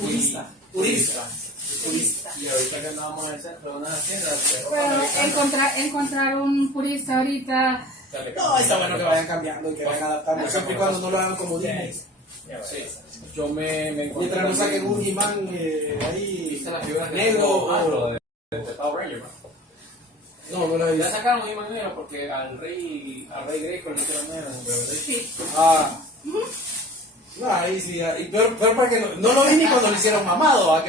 Purista. Y ahorita que andábamos en el centro de una tienda, pero encontrar un purista ahorita. No, está bueno que vayan cambiando y que vayan adaptando, siempre y cuando no lo hagan como Disney. Sí, yo me Mientras no saquen un He-Man ahí ¿Viste las figuras negro o... de Power Ranger? No, no lo he Ya visto. sacaron un He-Man negro porque al rey Greco le hicieron negro. Sí. Ah. No, ahí sí, y peor para que no lo vi ni cuando lo hicieron mamado, ¿va?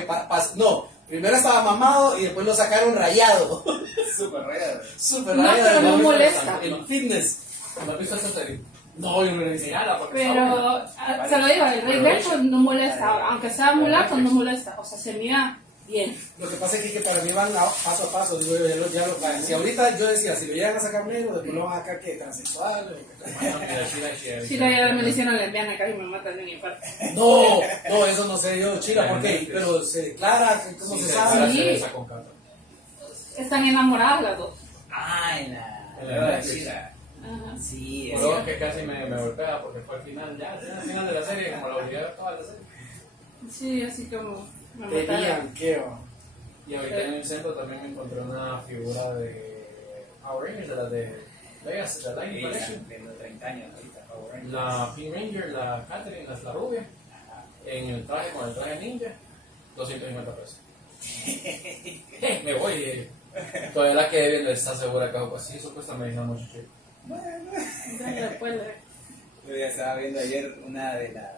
No, primero estaba mamado y después lo sacaron rayado. Súper rayado. Súper No, rayado. pero no ¿No? molesta. El fitness. ¿No has visto esa serie? No, yo no lo he visto. Mírala, porque Pero, se lo digo, el rey Greco no molesta, aunque sea mulato, no molesta, o sea, se mira bien. Lo que pasa es que para mí van paso a paso. Digo, si ahorita yo decía, si lo llegan a sacar negro, después lo van a sacar que transexual. Si ya me lo hicieron lesbiana, casi me matan de mi parte. No, eso no sé yo, Chila, ¿por qué? Pero se declara, ¿cómo se sabe? Sí. Están enamoradas las dos. Ah, en la la Chila. Ajá. Sí, Por lo que casi me golpea porque fue al final, ya, al final de la serie, como la olvidé de toda la serie. Sí, así como me Tenían mataron. que... Y ahorita en el centro también encontré una figura de Power Rangers, de la de Vegas, de la Lightning Collection. de los 30 años ahorita, Power Rangers. La Pink Ranger, la Catherine, la rubia, en el traje, con el traje ninja, 250 pesos. Me voy, todavía la que viendo está segura que pues sí, supuestamente me dijeron mucho chico. Después Yo ya estaba viendo ayer una de la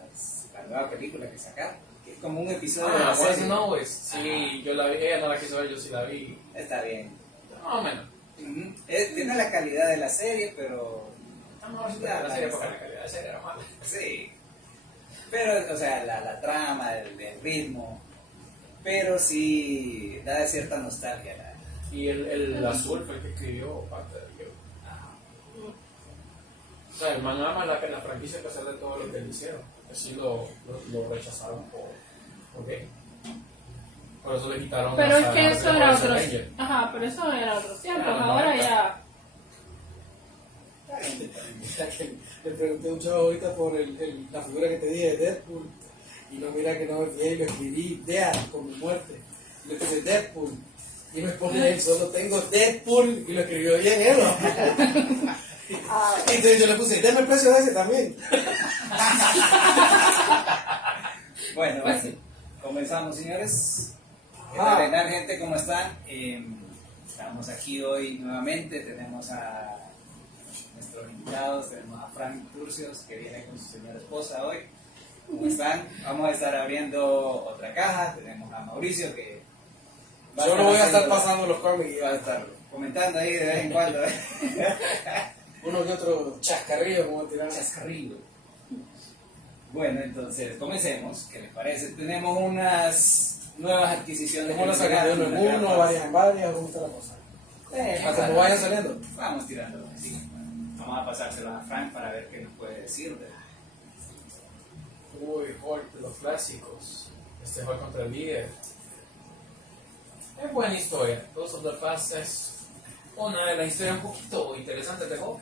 nueva película que sacaron, que es como un episodio de la Pues serie. no, pues sí, yo la vi, ella no la quiso ver, yo sí la vi, Está bien. más o menos. Tiene la calidad de la serie, pero... Estamos a ver la serie porque la calidad de la serie era mala. Sí. Pero, o sea, la trama, el ritmo, pero sí da de cierta nostalgia. Y el azul fue el que escribió parte del libro. O sea, el man ama la franquicia a pesar de todo lo que le hicieron. Así lo rechazaron por gay. Por eso le quitaron. Pero es que las eso era Power otro. Ranger. Ajá, pero eso era otro tiempo. Ah, no, Ahora no. ya. Le pregunté a un chavo ahorita por la figura que te dije de Deadpool y no, mira que no me fijé y lo escribí Death con mi muerte. Le puse Deadpool y me pone él, solo tengo Deadpool y lo escribió bien él. Entonces yo le puse, denme el precio de ese también. Bueno, comenzamos, señores. ¿Qué Ah. tal, gente? ¿Cómo están? Estamos aquí hoy nuevamente. Tenemos a nuestros invitados. Tenemos a Frank Turcios, que viene con su señora esposa hoy. ¿Cómo están? Vamos a estar abriendo otra caja. Tenemos a Mauricio, que Yo no voy a estar haciendo- pasando los cómics y va a estar comentando ahí de vez en cuando. uno que otro chascarrillo como tirar Chascarrillo. Bueno, entonces comencemos. ¿Qué les parece? Tenemos unas nuevas adquisiciones. ¿Cómo lo que sacan de uno en llegaron, uno, varias en varias? ¿Cómo está la cosa? Para como vayan saliendo. Vamos tirando. Sí. Vamos a pasárselo a Frank para ver qué nos puede decir. Uy, Hulk de los clásicos. Este Hulk contra el líder. Es buena historia. Ghost of the Past es una de las historias un poquito interesantes de Hulk.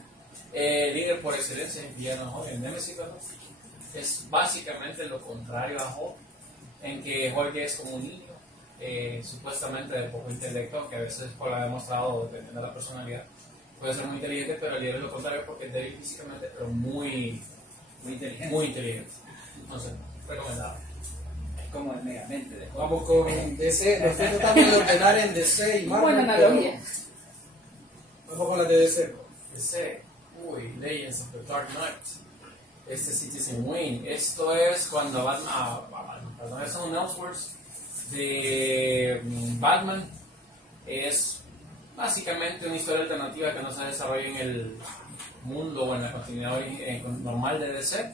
Líder por excelencia en villano Hulk, en Nemesis, ¿verdad? Es básicamente lo contrario a Hulk, en que Hulk es como un niño, supuestamente de poco intelecto, que a veces Hulk ha demostrado, dependiendo de la personalidad, puede ser muy inteligente, pero el líder es lo contrario porque es débil físicamente, pero muy inteligente. muy inteligente. Entonces, recomendable. Es como el megamente de Hulk. Vamos con DC, lo estoy tratando de ordenar en DC y Marvel. Buena pero analogía. vamos con las de DC. DC, Legends of the Dark Knight. Este Citizen Wayne. Esto es cuando Batman, es un Elseworlds de Batman. Es básicamente una historia alternativa que no se desarrolla en el mundo o en la continuidad normal de DC.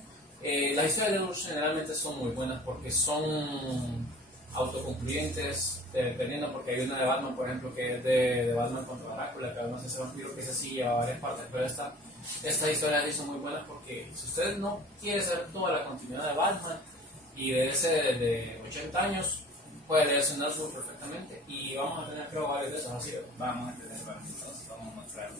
Las historias de luz generalmente son muy buenas porque son autoconcluyentes, dependiendo, porque hay una de Batman, por ejemplo, que es de Batman contra Drácula, que además es un vampiro que es así, lleva varias partes, pero estas historias sí son muy buenas porque si usted no quiere saber toda la continuidad de Batman y de ese de 80 años, puede leerse un Elseworlds perfectamente y vamos a tener, creo, varios de esos así. Vamos a tener varios, vamos a mostrarlo.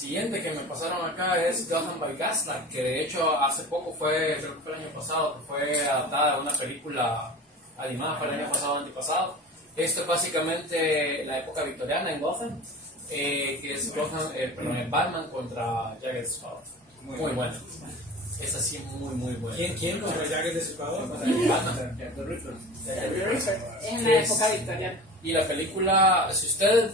Siguiente que me pasaron acá es Gotham by Gaslight, que de hecho hace poco fue, creo que fue el año pasado, que fue adaptada a una película animada, fue el año pasado o antepasado. Esto es básicamente la época victoriana en Gotham, que es Gotham, perdón, el Batman contra Jagged Sparrow. Muy bueno. Esa sí es muy buena. ¿Quién contra Jagged de su Batman. Jack the Ripper. Es en la época victoriana. Y la película, si usted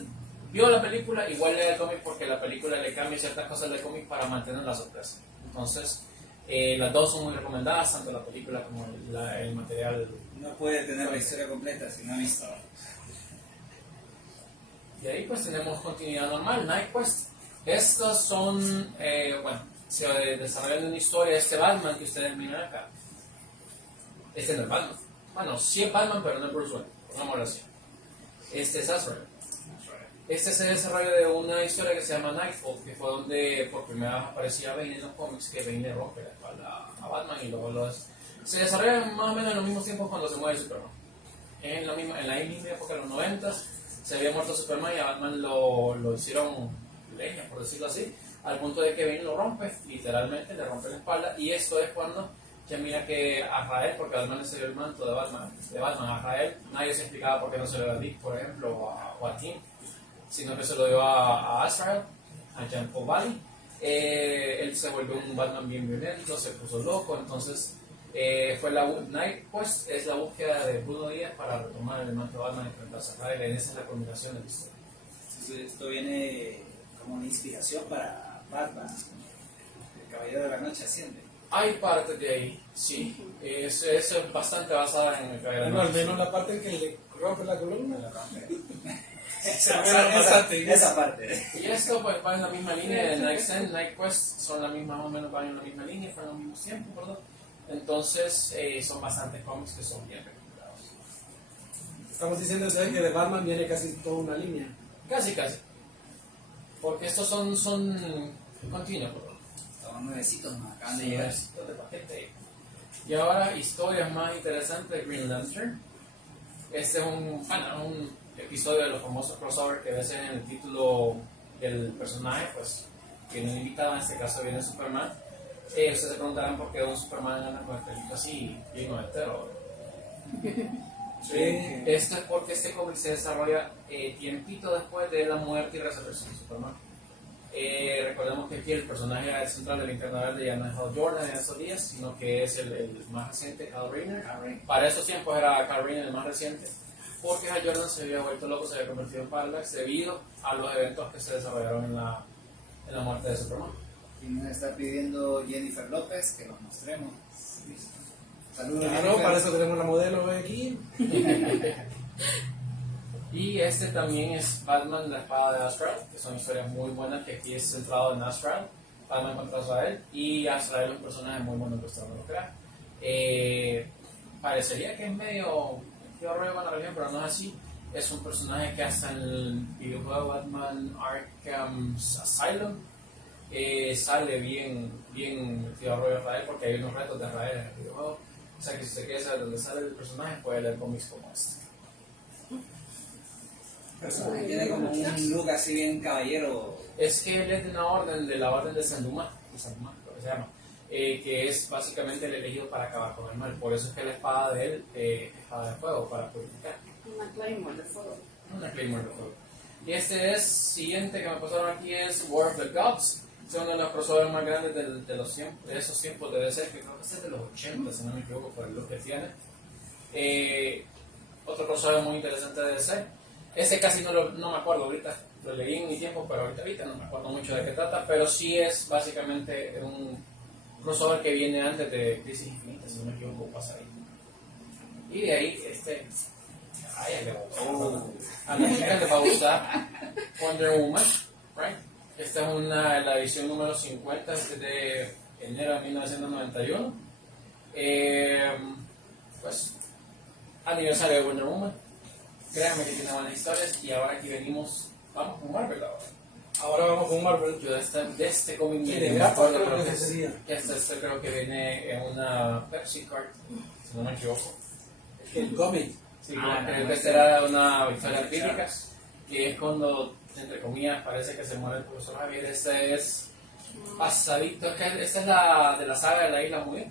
vio la película, igual lea el cómic porque la película le cambia ciertas cosas del cómic para mantener la sorpresa. Entonces, las dos son muy recomendadas, tanto la película como el material. No puede tener la historia completa si no ha visto. Y ahí pues tenemos continuidad normal, Night Quest. Estos son, bueno, se desarrollan una historia. Este Batman que ustedes miran acá, este no es Batman. Bueno, sí es Batman, pero no es Bruce Wayne, pongámoslo así. Este es Azrael. Este se desarrolla de una historia que se llama Nightfall, que fue donde por primera vez aparecía Bane en los cómics, que Bane le rompe la espalda a Batman y luego se desarrolla más o menos en los mismos tiempos cuando se muere Superman. En la misma época de los 90 se había muerto Superman y a Batman lo hicieron leña, por decirlo así, al punto de que Bane lo rompe, literalmente le rompe la espalda, y esto es cuando ya mira que a Rael, porque Batman se dio el manto de Batman a Rael, nadie se explicaba por qué no se lo dio a Dick, por ejemplo, o a Tim, sino que se lo dio a Azrael, a Jean Paul Valley. Él se volvió un Batman bien violento, se puso loco, entonces fue Night Quest, es la búsqueda de Bruno Díaz para retomar el manto de Batman y enfrentarse a Rael. Esa es la combinación de la historia. Entonces, esto viene como una inspiración para Batman. El Caballero de la Noche asciende. Hay parte de ahí, sí, es bastante basada en el Caballero de la Al Noche. menos la parte en que le rompe la columna. Esa parte. Y esto pues va en la misma línea de Night End, Night Quest, son la misma, más o menos van en la misma línea, fueron al mismo tiempo, perdón. Entonces son bastantes cómics que son bien recomendados. Estamos diciendo entonces que de Batman viene casi toda una línea. Casi. Porque estos son continuos, perdón. Son nuevecitos, nos acaban de llegar. De paquete. Y ahora, historias más interesantes de Green Lantern. Este es un episodio de los famosos crossovers que ves en el título del personaje, pues tiene un invitado, en este caso viene Superman. Ustedes se preguntarán por qué un Superman anda con el pelito así, bien noventero. Sí. Esto es porque este cómic se desarrolla tiempito después de la muerte y resurrección de Superman. Recordemos que aquí el personaje central del Linterna Verde ya no es Hal Jordan en esos días, sino que es el más reciente, Kal Rayner. Para esos tiempos era Kal Rayner el más reciente, porque Hal Jordan se había vuelto loco, se había convertido en Parallax debido a los eventos que se desarrollaron en la muerte de Superman. Y nos está pidiendo Jennifer López que nos mostremos. Saludos, Claro, Jennifer. para eso tenemos la modelo hoy aquí. Y este también es Batman, la espada de Azrael, que son historias muy buenas, que aquí es centrado en Azrael, Batman contra Azrael, y Azrael es un personaje muy bueno que usted no lo crea. Parecería que es medio rollo con la religión, pero no es así. Es un personaje que hasta en el videojuego Batman Arkham Asylum sale bien metido rollo Israel, porque hay unos retos de Israel en el videojuego. O sea que si usted quiere saber dónde sale el personaje, puede leer cómics como este. Tiene como un look así bien caballero. Es que él es de la orden de San Dumas, creo que se llama, que es básicamente el elegido para acabar con el mal. Por eso es que la espada de él es espada de fuego, para purificar. Una Claymore de fuego. Una Claymore de fuego. Y este es, siguiente que me pasaron aquí es War of the Gods. Es uno de los crossovers más grandes de esos tiempos de DC, que creo que es de los 80, si no me equivoco, por el look que tiene. Otro crossover muy interesante de DC. Ese casi no me acuerdo ahorita, lo leí en mi tiempo, pero ahorita no me acuerdo mucho de qué trata, pero sí es básicamente un crossover que viene antes de Crisis Infinita, si no me equivoco, pasa ahí. Y de ahí, a la chica le va a gustar Wonder Woman, right? Esta es la edición número 50, de enero de 1991. Pues, aniversario de Wonder Woman. Créanme que tiene buenas historias, y ahora aquí vamos con Marvel ahora. Ahora vamos con Marvel. Yo de este cómic Y me de Gata acuerdo, creo que ese sería. este creo que viene en una Pepsi Card, si no me equivoco. El cómic. Sí, creo que esta era una historia bíblica, que es cuando entre comillas, parece que se muere el profesor Javier. Este es pasadito, esta es la de la saga de la Isla Muir,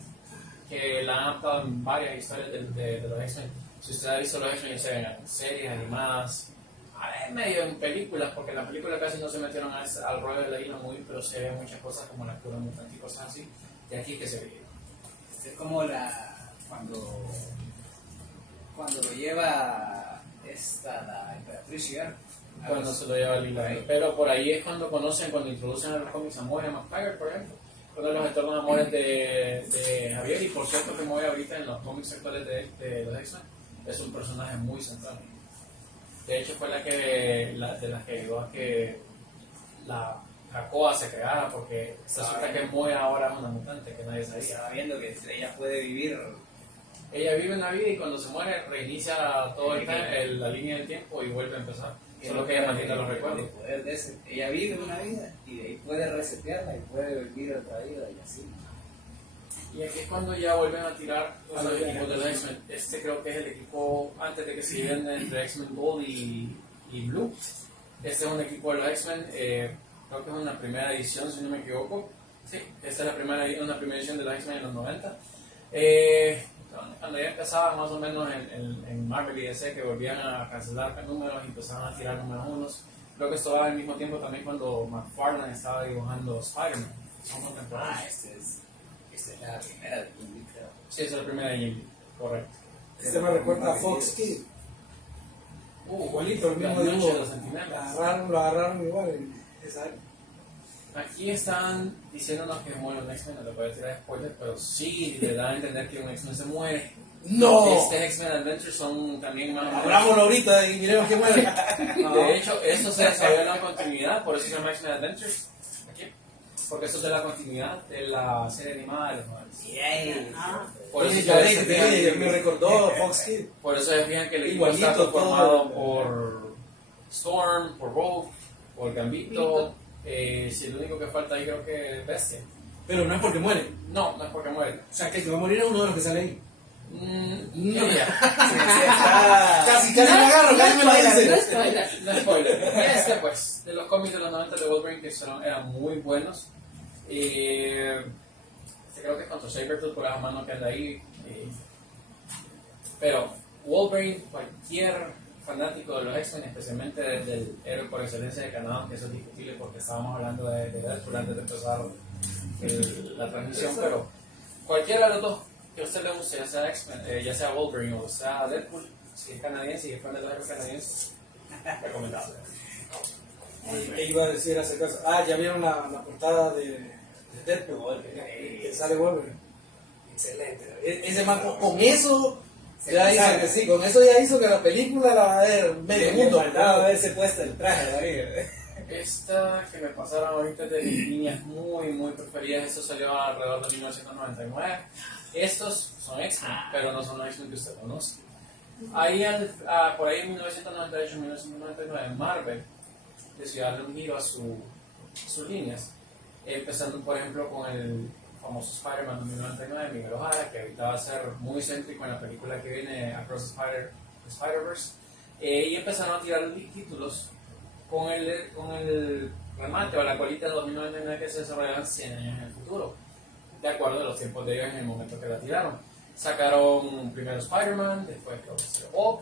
que la han adaptado en varias historias de los X-Men. Si usted ha visto los X-Men, ya sea en series animadas, medio en películas, porque en la película casi no se metieron al rollo de la Isla Muir, pero se ven muchas cosas como la cura mutante y cosas así, y aquí que se ve. Es como cuando lo lleva la emperatriz Shigar. Cuando se lo lleva al Isla Muir. Pero por ahí es cuando introducen a los cómics a Moira McTaggart, por ejemplo. Uno de los eternos amores de Javier, y por cierto que Moira ahorita en los cómics actuales de los X-Men es un personaje muy central. De hecho fue de las que ayudó a que la Krakoa se creara, porque resulta que Moira ahora es una mutante que nadie sabía. Estaba viendo que ella puede vivir. Ella vive una vida y cuando se muere reinicia la línea del tiempo y vuelve a empezar. Solo que ella mantiene los recuerdos. El poder de ese. Ella vive una vida y de ahí puede resetearla y puede vivir otra vida y así. Y aquí es cuando ya vuelven a tirar a los equipos de los X-Men. Este creo que es el equipo antes de que se dividen entre X-Men Gold y Blue. Este es un equipo de los X-Men, creo que es una primera edición, si no me equivoco. Sí, esta es una primera edición de los X-Men en los 90. Cuando ya empezaban más o menos en Marvel y DC, que volvían a cancelar números y empezaban a tirar números unos. Creo que esto va al mismo tiempo también cuando McFarlane estaba dibujando Spider-Man. Son contemporáneos. Esta es la primera de Jim Lee, creo. Sí, esa es la primera de Jim Lee, correcto. Este me recuerda a Fox Kid. Igualito, el mismo La noche dibujo. de los Centinelas. Lo agarraron igual en esa época. Aquí están diciéndonos que muere un X-Men, no le voy a tirar spoiler, pero sí le da a entender que un X-Men se muere. ¡No! Este X-Men Adventures son también más... Abrámoslo ahorita y miremos qué muere. De hecho, eso se desarrolla en la continuidad, por eso se llama X-Men Adventures. Aquí. Porque eso es de la continuidad de la serie animada de los 90. Por eso Me recordó Fox Kid. Por eso se fijan que el equipo Igualito está conformado todo. por Storm, por Rogue, por Gambito. Si el único que falta ahí creo que es Bestia. Pero no es porque muere. No, no es porque muere. O sea, que el que va a morir es uno de los que sale ahí. No. Casi me agarro, casi me lo dice. No spoiler. No spoiler. Pues, de los cómics de los 90 de Wolverine que eran muy buenos. Creo que es contra Sabretooth por la mano que anda ahí. Pero Wolverine, cualquier fanático de los X-Men, especialmente del héroe por excelencia de Canadá, que eso es discutible porque estábamos hablando de Deadpool antes de empezar la transmisión, pero cualquiera de los dos que a usted le guste, ya sea X-Men, ya sea Wolverine o sea Deadpool, si es canadiense y es fan de los héroes canadienses, recomendable. Iba a decir hace caso. Ya vieron la portada de Deadpool, que sale Wolverine. Excelente. Ese man con eso ya hizo que sí, con eso ya hizo que la película la va a ver medio mundo. Haberse puesto el traje ahí. Esta que me pasaron ahorita de mis niñas muy preferidas, esto salió alrededor de 1999. Estos son X-Men, pero no son los X-Men que usted conoce. Ahí por ahí en 1998-1999 Marvel decidió darle un giro a sus líneas, empezando por ejemplo con el famoso Spider-Man 2099 de Miguel Ojara, que ahorita va a ser muy céntrico en la película que viene Across the Spider-Verse, y empezaron a tirar títulos con el remate o la colita de 2099 que se desarrollaban 100 años en el futuro, de acuerdo a los tiempos de ellos en el momento que la tiraron. Sacaron primero Spider-Man, después creo que se Hulk,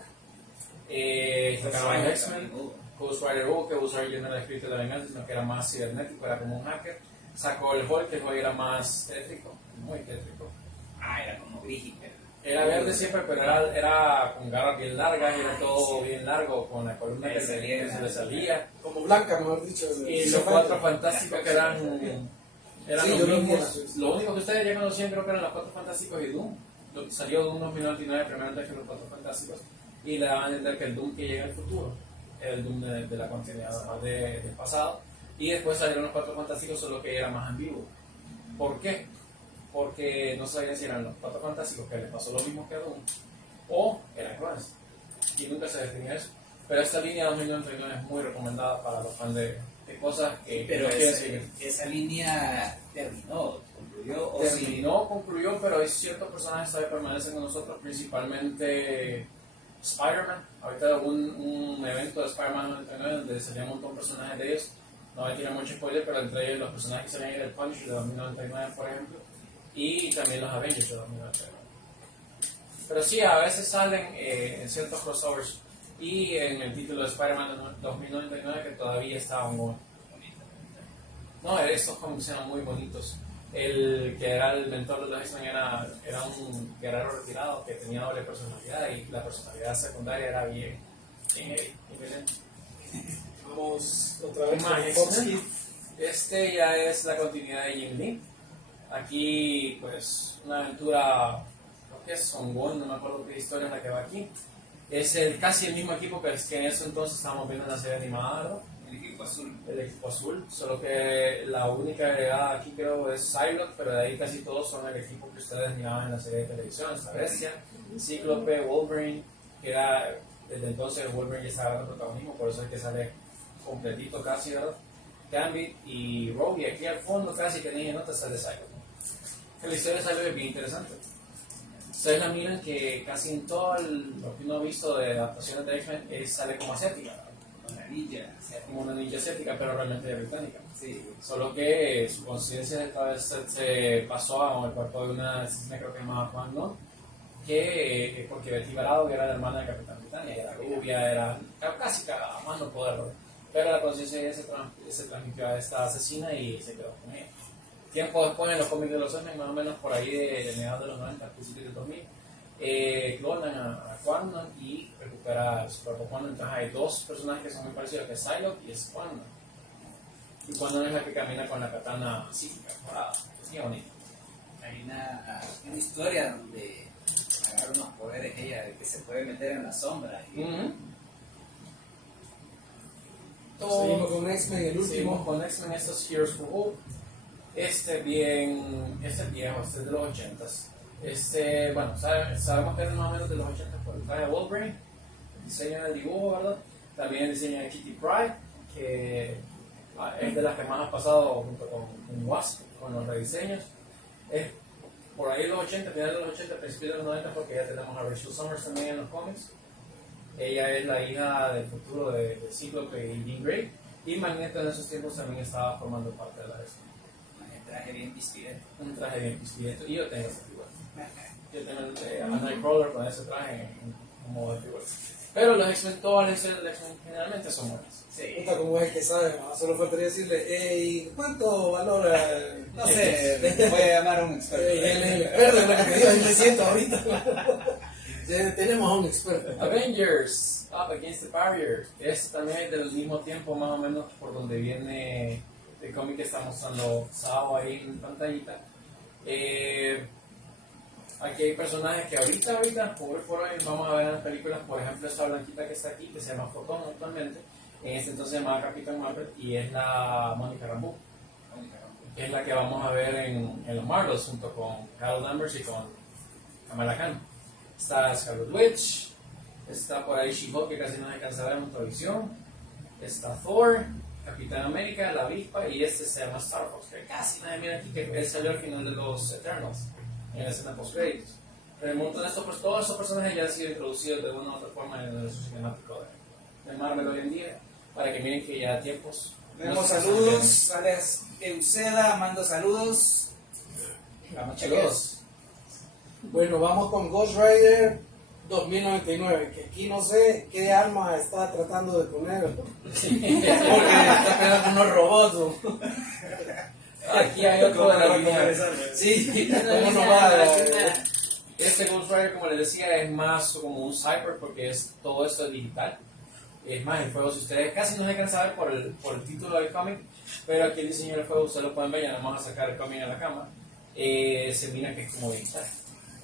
sacaron X-Men, Ghost Rider Hulk, que Ghost Rider no era escrito de la venganza, sino que era más cibernético, era como un hacker. Sacó el Hulk, que el Hulk era más tétrico, muy tétrico. Era como Brigitte. Era verde siempre, pero era con garras bien largas, era todo bien largo, con la columna que se le salía. Como blanca, mejor dicho. Y los Cuatro Fantásticos que eran Sí, los mismos. Lo único que ustedes ya conocían creo que eran los Cuatro Fantásticos y Doom. Salió Doom 2099 primero antes que los Cuatro Fantásticos. Y le daban a entender que el Doom que llega al futuro era el Doom de la continuidad más del pasado. Y después salieron los Cuatro Fantásticos, solo que era más ambiguo. ¿Por qué? Porque no sabían si eran los Cuatro Fantásticos que les pasó lo mismo que a Doom o eran clones. Y nunca se definía eso. Pero esta línea 2099 es muy recomendada para los fans de cosas que Pero no quieren seguir. esa línea terminó, concluyó. Terminó, concluyó, pero hay ciertos personajes que todavía permanecen con nosotros, principalmente Spider-Man. Ahorita hubo un evento de Spider-Man 99 donde salían un montón de personajes de ellos. No voy a tirar mucho spoiler, pero entre ellos los personajes que salían era el Punisher de 2099, por ejemplo, y también los Avengers de 2099. Pero sí, a veces salen en ciertos crossovers y en el título de Spider-Man 2099 que todavía estaba muy bonito. No, estos cómics eran muy bonitos. El que era el mentor de los X-Men era un guerrero retirado que tenía doble personalidad y la personalidad secundaria era bien diferente. Vamos otra vez Más con Fox X-Men. Kids. Este ya es la continuidad de Jim Lee. Aquí, pues, una aventura, creo que es Songon, no me acuerdo qué historia es la que va aquí. Es casi el mismo equipo que en ese entonces estábamos viendo en la serie animada, ¿verdad? El equipo azul. El equipo azul, solo que la única agregada aquí creo es Psylocke, pero de ahí casi todos son el equipo que ustedes miraban en la serie de televisión, esta bestia, Cíclope, Wolverine, que era, desde entonces Wolverine ya estaba dando protagonismo, por eso es que sale completito casi, ¿verdad? Gambit y Rogue, y aquí al fondo casi que ni nota sale Psylocke. Que la historia de Psylocke es bien interesante. Ustedes la miran que casi en todo lo que uno ha visto de adaptaciones de X-Men sale como asiática, ¿verdad? Una ninja. Como una ninja asiática, pero realmente británica. Sí. Solo que su conciencia esta vez se pasó a el cuerpo de una asesina, creo que se llamaba Juan, ¿no? Que porque Betty Barado, que era la hermana de Capitán Britannia, era rubia, era casi cagada, más no poder, pero la conciencia de ella se transmitió a esta asesina y se quedó con ella. Tiempo después, en los cómics de los X-Men, más o menos por ahí de mediados de los 90, principios del 2000, clonan a Quantum y recupera su cuerpo Quantum. Entonces hay dos personajes que son muy parecidos, que es Psylocke y es Quantum. Y Quantum es la que camina con la katana psíquica, morada. Es bien bonito. Hay una historia donde agarra unos poderes ella de que se puede meter en la sombra. Y Seguimos con X-Men, el Seguimos último. con X-Men, estos Heroes for Hope. Este es viejo, este es de los 80s. Bueno, sabemos que es más o menos de los 80s por el traje de Wolverine, el diseño del dibujo, ¿verdad? También el diseño de Kitty Pryde, que es de las que más ha pasado junto con Wasp, con los rediseños. Es por ahí los 80, finales de los 80, principios de los 90, porque ya tenemos a Rachel Summers también en los cómics. Ella es la hija del futuro de Cíclope y Jean Grey. Y Magneto en esos tiempos también estaba formando parte de la versión. un traje bien vestido. Un traje bien vestido. Y yo tengo ese figura. Yo tengo a Nightcrawler con ese traje en modo de figura. Pero los X-Men, todas las historias de los X-Men generalmente son buenas. Sí. Puta, como es el que sabe, ¿no? Solo faltaría decirle, hey, ¿cuánto valora? No sé, te voy a llamar a un experto. El experto es lo que te digo, ahí me siento ahorita. Tenemos a un experto. Avengers, Up Against the Barrier. Este también es del mismo tiempo, más o menos, por donde viene el cómic que está mostrando Sao ahí en pantallita. Aquí hay personajes que ahorita, por ahí, vamos a ver en las películas, por ejemplo, esta blanquita que está aquí, que se llama Photon actualmente, en este entonces se llama Capitán Marvel, y es la Mónica Rambeau, que es la que vamos a ver en los Marvels, junto con Carol Danvers y con Kamala Khan. Está Scarlet Witch, está por ahí She-Hulk, que casi no se alcanza a ver en televisión, está Thor, Capitán América, la avispa, y este se llama Star Fox, que casi nadie mira aquí, que él salió al final de los Eternals, en la escena post-créditos. Pero el montón de todos estos personajes ya han sido introducidos de una u otra forma en el cinemático de Marvel hoy en día, para que miren que ya a tiempos... Tenemos saludos, Alex Euseda, mando saludos. Vamos, Saludos. Bueno, vamos con Ghost Rider 2099, que aquí no sé qué arma está tratando de poner, porque está pegando unos robots. ¿No? Aquí hay otro de la línea. Sí, ¿cómo no va? Este Ghost Rider, como les decía, es más como un cyber porque todo esto es digital. Es más, el juego, si ustedes casi no se alcanzan a ver por el título del cómic, pero aquí el diseño del juego ustedes lo pueden ver, ya vamos a sacar el cómic a la cama. Se mira que es como digital.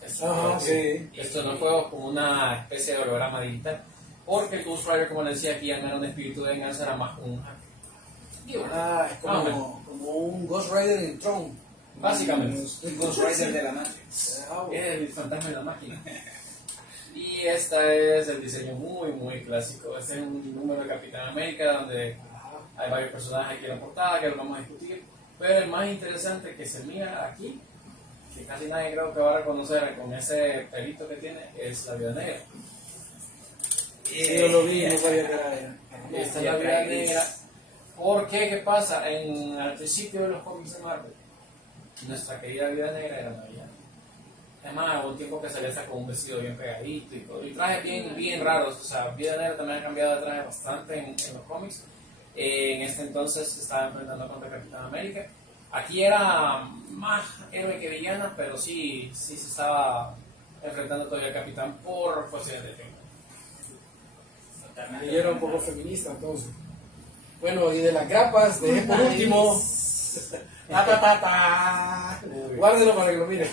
Esto no es juego como una especie de holograma digital. Porque el Ghost Rider, como les decía, aquí al menos un espíritu de venganza era más un hack. Es como un Ghost Rider en Tron. Básicamente. Un Ghost Rider de la Matrix. Es el fantasma de la máquina. Y este es el diseño muy, muy clásico. Este es un número de Capitán América donde hay varios personajes aquí en la portada que lo vamos a discutir. Pero el más interesante que se mira aquí, que casi nadie creo que va a reconocer con ese pelito que tiene, es la Viuda Negra. Yo lo vi y no sabía que era ella. Esta es la Viuda Negra. ¿Por qué? ¿Qué pasa? Al principio de los cómics de Marvel, nuestra querida Viuda Negra era una villana. Es más, hubo un tiempo que salía hasta con un vestido bien pegadito y todo. Y trajes bien raros. O sea, Viuda Negra también ha cambiado de traje bastante en los cómics. En este entonces se estaba enfrentando contra Capitán América. Aquí era más héroe que villana, pero sí se estaba enfrentando todavía al Capitán por cuestiones de tiempo. Y yo era un poco feminista entonces. Bueno, y de las grapas, dejé por último. Guárdelo para que lo miren.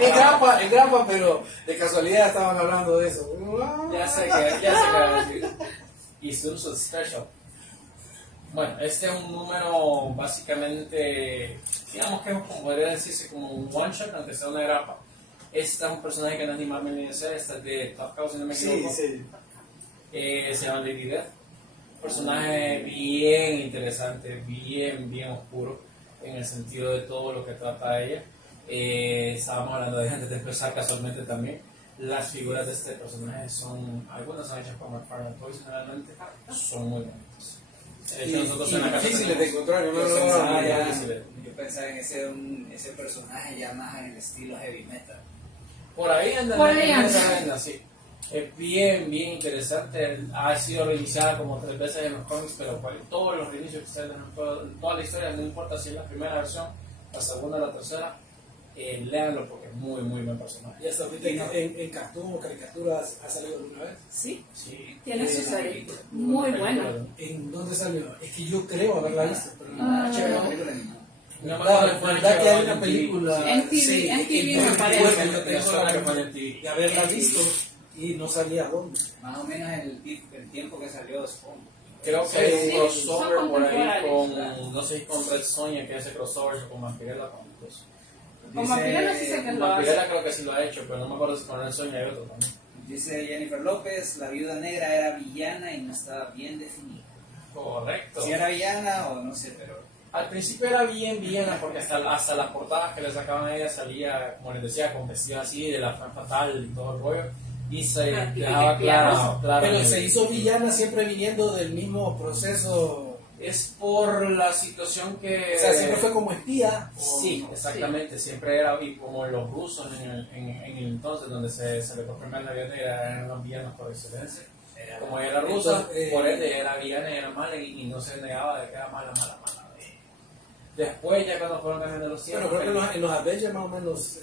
Es grapa, pero de casualidad estaban hablando de eso. Ya sé que va a decir. Y Surso Special. Bueno, este es un número básicamente, digamos que es como podría decirse como un one shot, aunque sea una grapa. Este es un personaje que no es ni Marvel ni DC, este es de Top Cow, si no me equivoco. Sí. Se llama Lady Death. Personaje bien interesante, bien oscuro en el sentido de todo lo que trata ella. Estábamos hablando de antes de empezar casualmente también. Las figuras de este personaje son, algunas son hechas por McFarlane Toys generalmente, son muy bonitas. Difíciles de encontrar, Yo pensaba en ese personaje ya más en el estilo heavy metal. Por ahí anda, Por ahí anda. Sí. Es bien interesante. Ha sido reiniciada como 3 veces en los cómics, pero todos los reinicios que se dan en toda la historia, no importa si es la primera versión, la segunda o la tercera, léanlo porque es muy buen personaje. ¿Y hasta ahorita en cartoon o caricaturas ha salido alguna vez? Sí, Sí. tiene su serie. Muy buena. ¿En dónde salió? Es que yo creo haberla visto, pero Ah. No me acuerdo cuál ¿verdad que hay era una película? En TV, Sí, en TV en me parece. Yo Me tengo suena que la fue en TV. de haberla visto y no sabía dónde. Más o menos el tiempo que salió Spawn. Creo que hay Sí, un crossover son por ahí contemporáneos. con, no sé si con Red Sonja, que hace crossover, o con Vampirella, con dos. Con Vampirella sí sé que lo hace. Vampirella creo que sí lo ha hecho, pero no me acuerdo si con Red Sonja hay otro también. Dice Jennifer López, la Viuda Negra era villana y no estaba bien definida. Correcto. Si era villana o no sé, pero Al principio era bien villana porque hasta las portadas que le sacaban a ella salía, como les decía, con vestido así de la fan fatal y todo el rollo. Y se dejaba claro. Pero se hizo villana siempre viniendo del mismo proceso. Es por la situación que... O sea, siempre fue como espía. Sí, exactamente. Siempre era, y como los rusos en el entonces, donde se le confirma la villana, eran los villanos por excelencia. Como ella era rusa, Entonces, por ende era villana y era mala y no se negaba de que era mala. Después, ya cuando fueron cambiando los Bueno, tiempos, creo que en los Avengers más o menos,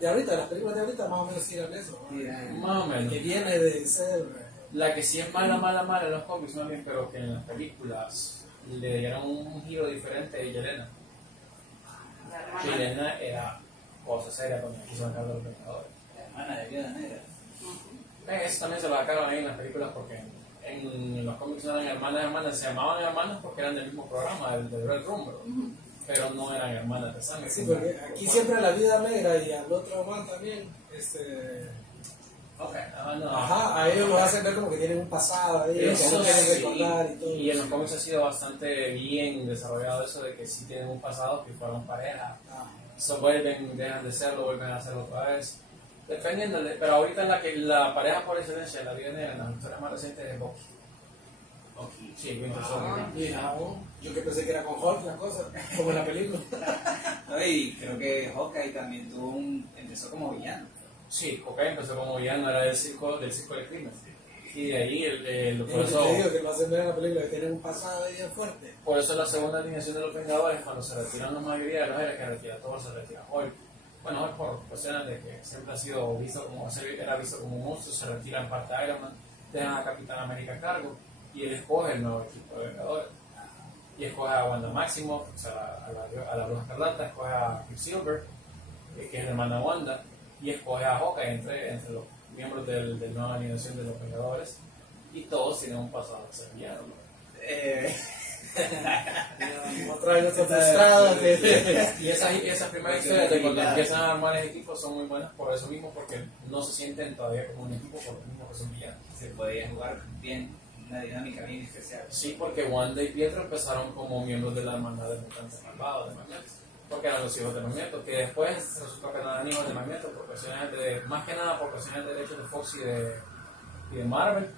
de ahorita, las películas de ahorita más o menos eran eso. ¿no? más o menos. Que viene de ser... La que sí es mala en los cómics, más bien, pero que en las películas le dieron un giro diferente a Yelena. Que Yelena era cosa seria cuando quiso sacar a los Vengadores. la hermana de Viuda Negra. Eso también se lo sacaron ahí en las películas porque en los cómics no eran hermanas, se llamaban hermanas porque eran del mismo programa, el de Red Room, pero no eran hermanas de sangre. Sí, porque aquí siempre a la Viuda Negra y al otro man también, Okay. No. ajá, a ellos lo hacen ver como que tienen un pasado ahí, que Eso no quieren sí, recordar y todo. y en los cómics ha sido bastante bien desarrollado eso de que sí tienen un pasado, que fueron pareja, Ah, so vuelven, dejan de serlo, vuelven a hacerlo otra vez, dependiendo, pero ahorita la pareja por excelencia de la vida negra en las historias más recientes es Bucky. Sí, Winter Soldier. mira, yo que pensé que era con Hulk la cosa, como en la película. No, y creo que Hawkeye también empezó como villano. Sí, Hawkeye empezó como villano, era del circo del crimen. Y de ahí, por Yo eso, te digo que lo hacen ver en la película, que tienen un pasado ahí bien fuerte. por eso la segunda alineación de los Vengadores, cuando se retiran la mayoría de los héroes, que retira Thor, se retira Hulk. Bueno, Hulk por cuestiones de que siempre ha sido visto como, era visto como un monstruo, se retira en parte Iron Man, dejan a Capitán América a cargo, y él escoge el nuevo equipo de Vengadores. Y escoge a Wanda Maximoff, o sea, a la Bruja Escarlata, escoge a Quicksilver, que es la hermana Wanda, y escoge a Hawkeye entre los miembros de la nueva alineación de los Vengadores, y todos tienen un pasado de ser villanos, Otra vez está frustrado. Y esas primeras historias de cuando empiezan a armar el equipo son muy buenas por eso mismo, porque no se sienten todavía como un equipo por lo mismo que son villanos. Se podía jugar bien, una dinámica bien especial. Sí, porque Wanda y Pietro empezaron como miembros de la hermandad de mutantes malvados de Magneto, porque eran los hijos de Magneto, que después resultó que no eran hijos de Magneto, por cuestiones más que nada por cuestiones de derechos de Fox y de Marvel,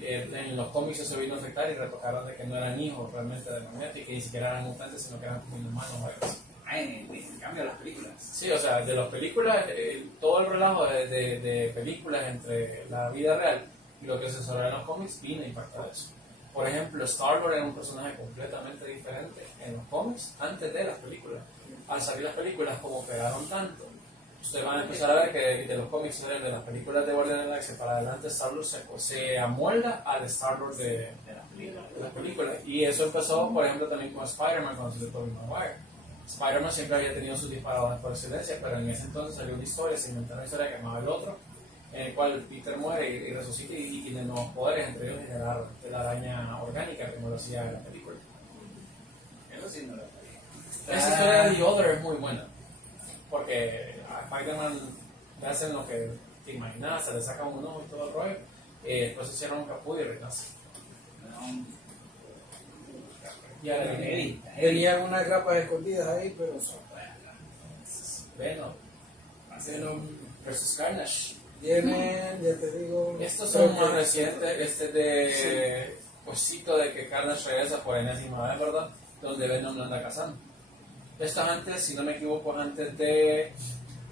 en los cómics se vino a afectar y retocaron de que no eran hijos realmente de Magneto y que ni siquiera eran mutantes, sino que eran como inhumanos o algo así. En cambio, las películas. Sí, o sea, de las películas, todo el relajo de películas entre la vida real y lo que se desarrolla en los cómics vino a impactar eso. Por ejemplo, Star-Lord era un personaje completamente diferente en los cómics antes de las películas. Al salir las películas, como pegaron tanto, ustedes van a empezar a ver que de los cómics, de las películas de Guardianes de la Galaxia para adelante, Star-Lord se amolda al Star-Lord de las películas. Y eso empezó, por ejemplo, también con Spider-Man cuando salió Tobey Maguire. Spider-Man siempre había tenido sus disparadores por excelencia, pero en ese entonces salió una historia, se inventó una historia que llamaba El Otro, en el cual Peter muere y resucita y tiene nuevos poderes, entre ellos generar la araña orgánica, como lo hacía en la película. Eso sí no lo sabía. Esa historia de The Other es muy buena, porque a Spider-Man le hacen lo que te imaginas, se le saca un ojo y todo el rollo, después se cierra un capullo y renace. Y ahora viene Tenían unas grapas escondidas ahí, pero Venom versus Carnage. vienen, ya te digo. Estos son más recientes, de cosito de que Carnage regresa por enésima vez, ¿verdad? Donde Venom lo anda cazando. Esto es antes, si no me equivoco, antes de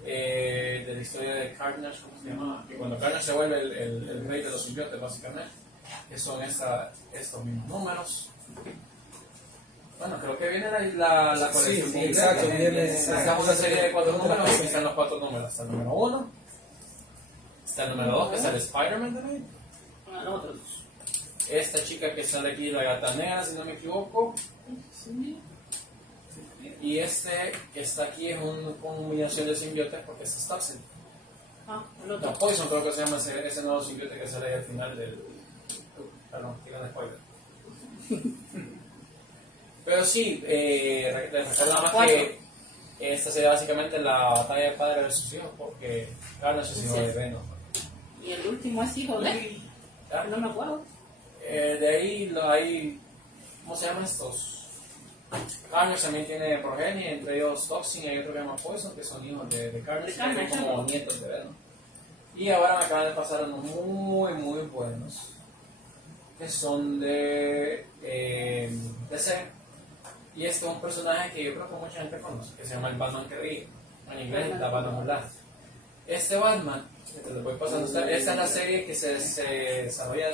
la historia de Carnage, ¿cómo se llama? Que cuando Carnage se vuelve el rey de los simbiontes, básicamente, que son estos mismos números. Bueno, creo que viene la colección. Sí, exacto, viene. Esta es una serie de 4 números, aquí están los 4 números. Está el número 1, está el número 2, que sale Spider-Man también. Esta chica que sale aquí, la gata negra, si no me equivoco. Y este que está aquí es una combinación de simbiontes porque este es Toxin. El otro. No, Poison creo que se llama ese nuevo simbionte que sale ahí al final del... Perdón, digan spoiler. Pero sí, recuerda más que esta sería básicamente la batalla de padre versus hijo, porque Carnage es hijo de Venom. Y el último es hijo de. ¿Ya? No me acuerdo. De ahí hay, ¿cómo se llaman estos? Carnage también tiene progenie, entre ellos Toxin y hay otro que se llama Poison, que son hijos de Carnage, que son como nietos de Venom. Y ahora me acaban de pasar unos muy, muy buenos, que son de DC. Y este es un personaje que yo creo que mucha gente conoce, que se llama el Batman que ríe. En inglés, la Batman Laugh. Este Batman, que te lo voy pasando, esta es la serie que se desarrolla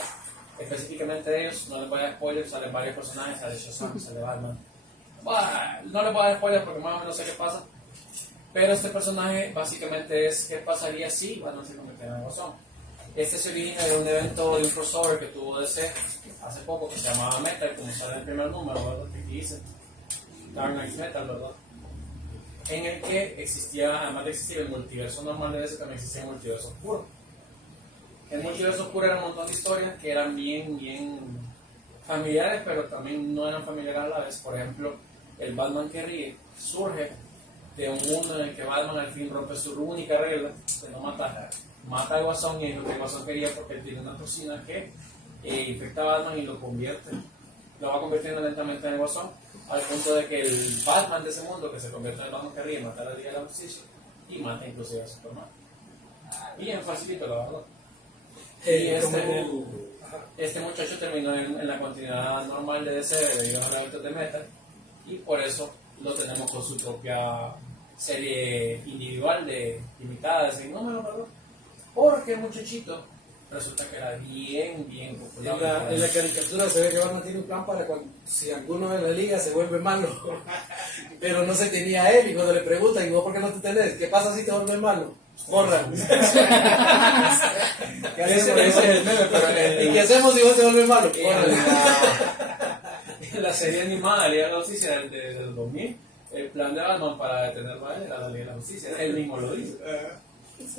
específicamente de ellos. No les voy a dar spoilers, salen varios personajes, sale Shazam, sale Batman. Bah, no les voy a dar spoilers porque más o menos sé qué pasa. Pero este personaje básicamente es qué pasaría si Batman se convirtiera en Guasón. Este se origina de un evento de un crossover que tuvo DC hace poco que se llamaba Metal, como sale en el primer número, ¿verdad? Que dice Dark Knight Metal, ¿verdad? En el que existía, además de existir el multiverso normal de DC, también existía el multiverso oscuro. El multiverso oscuro era un montón de historias que eran bien familiares, pero también no eran familiares a la vez. Por ejemplo, el Batman que ríe surge de un mundo en el que Batman al fin rompe su única regla de no matar. Mata al Guasón y es lo que el Guasón quería porque él tiene una toxina que infecta a Batman y lo va convirtiendo lentamente en el Guasón, al punto de que el Batman de ese mundo, que se convierte en el Batman que ríe, mata a la Liga de la Justicia y mata inclusive a Superman. Y en facilito, la verdad. Y este muchacho terminó en la continuidad normal de DC debido a los eventos de Metal, y por eso lo tenemos con su propia serie individual limitada de 6 números, ¿verdad? Porque el muchachito resulta que era bien popular. En la caricatura se ve que Batman tiene un plan para cuando, si alguno de la liga se vuelve malo, pero no se tenía a él, y cuando le preguntan, ¿y vos por qué no te tenés? ¿Qué pasa si te vuelves malo? Borra. ¿Y qué hacemos si vos te vuelves malo? En la serie animada de la Liga de la Justicia del 2000, el plan de Batman para detenerlo a él era la Liga de la Justicia, él mismo lo dice.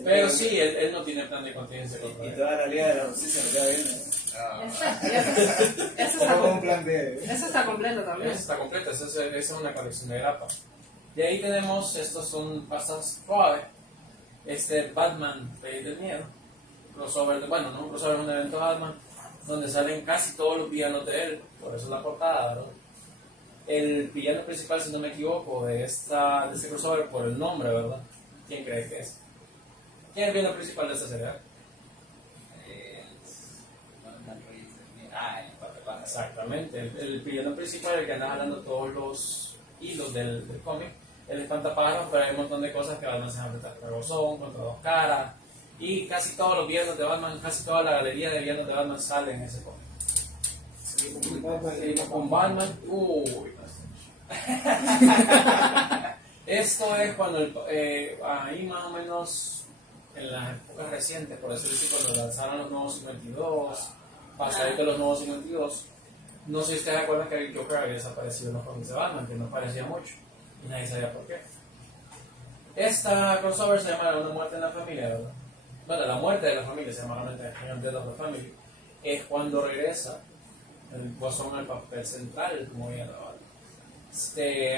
Pero sí, él no tiene plan de contingencia contra él. Y toda la Liga de la Justicia me queda bien. Eso está completo también. Esa está completa, esa es una colección de grapas. De ahí tenemos, estos son pastas suaves. Batman, Rey del Miedo, crossover, bueno, no un crossover, es un evento de Batman, donde salen casi todos los villanos de él, por eso la portada, ¿no? El villano principal, si no me equivoco, de este crossover, por el nombre, ¿verdad? ¿Quién cree que es? ¿Quién es el villano principal de esta serie? Ah, en Patapata. Exactamente, el villano principal, el que anda jalando todos los hilos del cómic, el espantapájaros, pero hay un montón de cosas que Batman se va a enfrentar contra Gozón, contra Dos Caras, y casi todos los villanos de Batman, casi toda la galería de villanos de Batman sale en ese cómic. Seguimos con Batman, uy, esto es cuando, ahí más o menos, en las épocas recientes, por decirlo así, cuando lanzaron los nuevos 52, pasadito los nuevos 52, no sé si ustedes recuerdan que el Joker había desaparecido en los cómics de Batman, que no parecía mucho, y nadie sabía por qué. Esta crossover se llama Una muerte en la familia, ¿verdad? Bueno, la muerte de la familia se llama realmente Death of the Family. Es cuando regresa el Guasón al papel central, como ya lo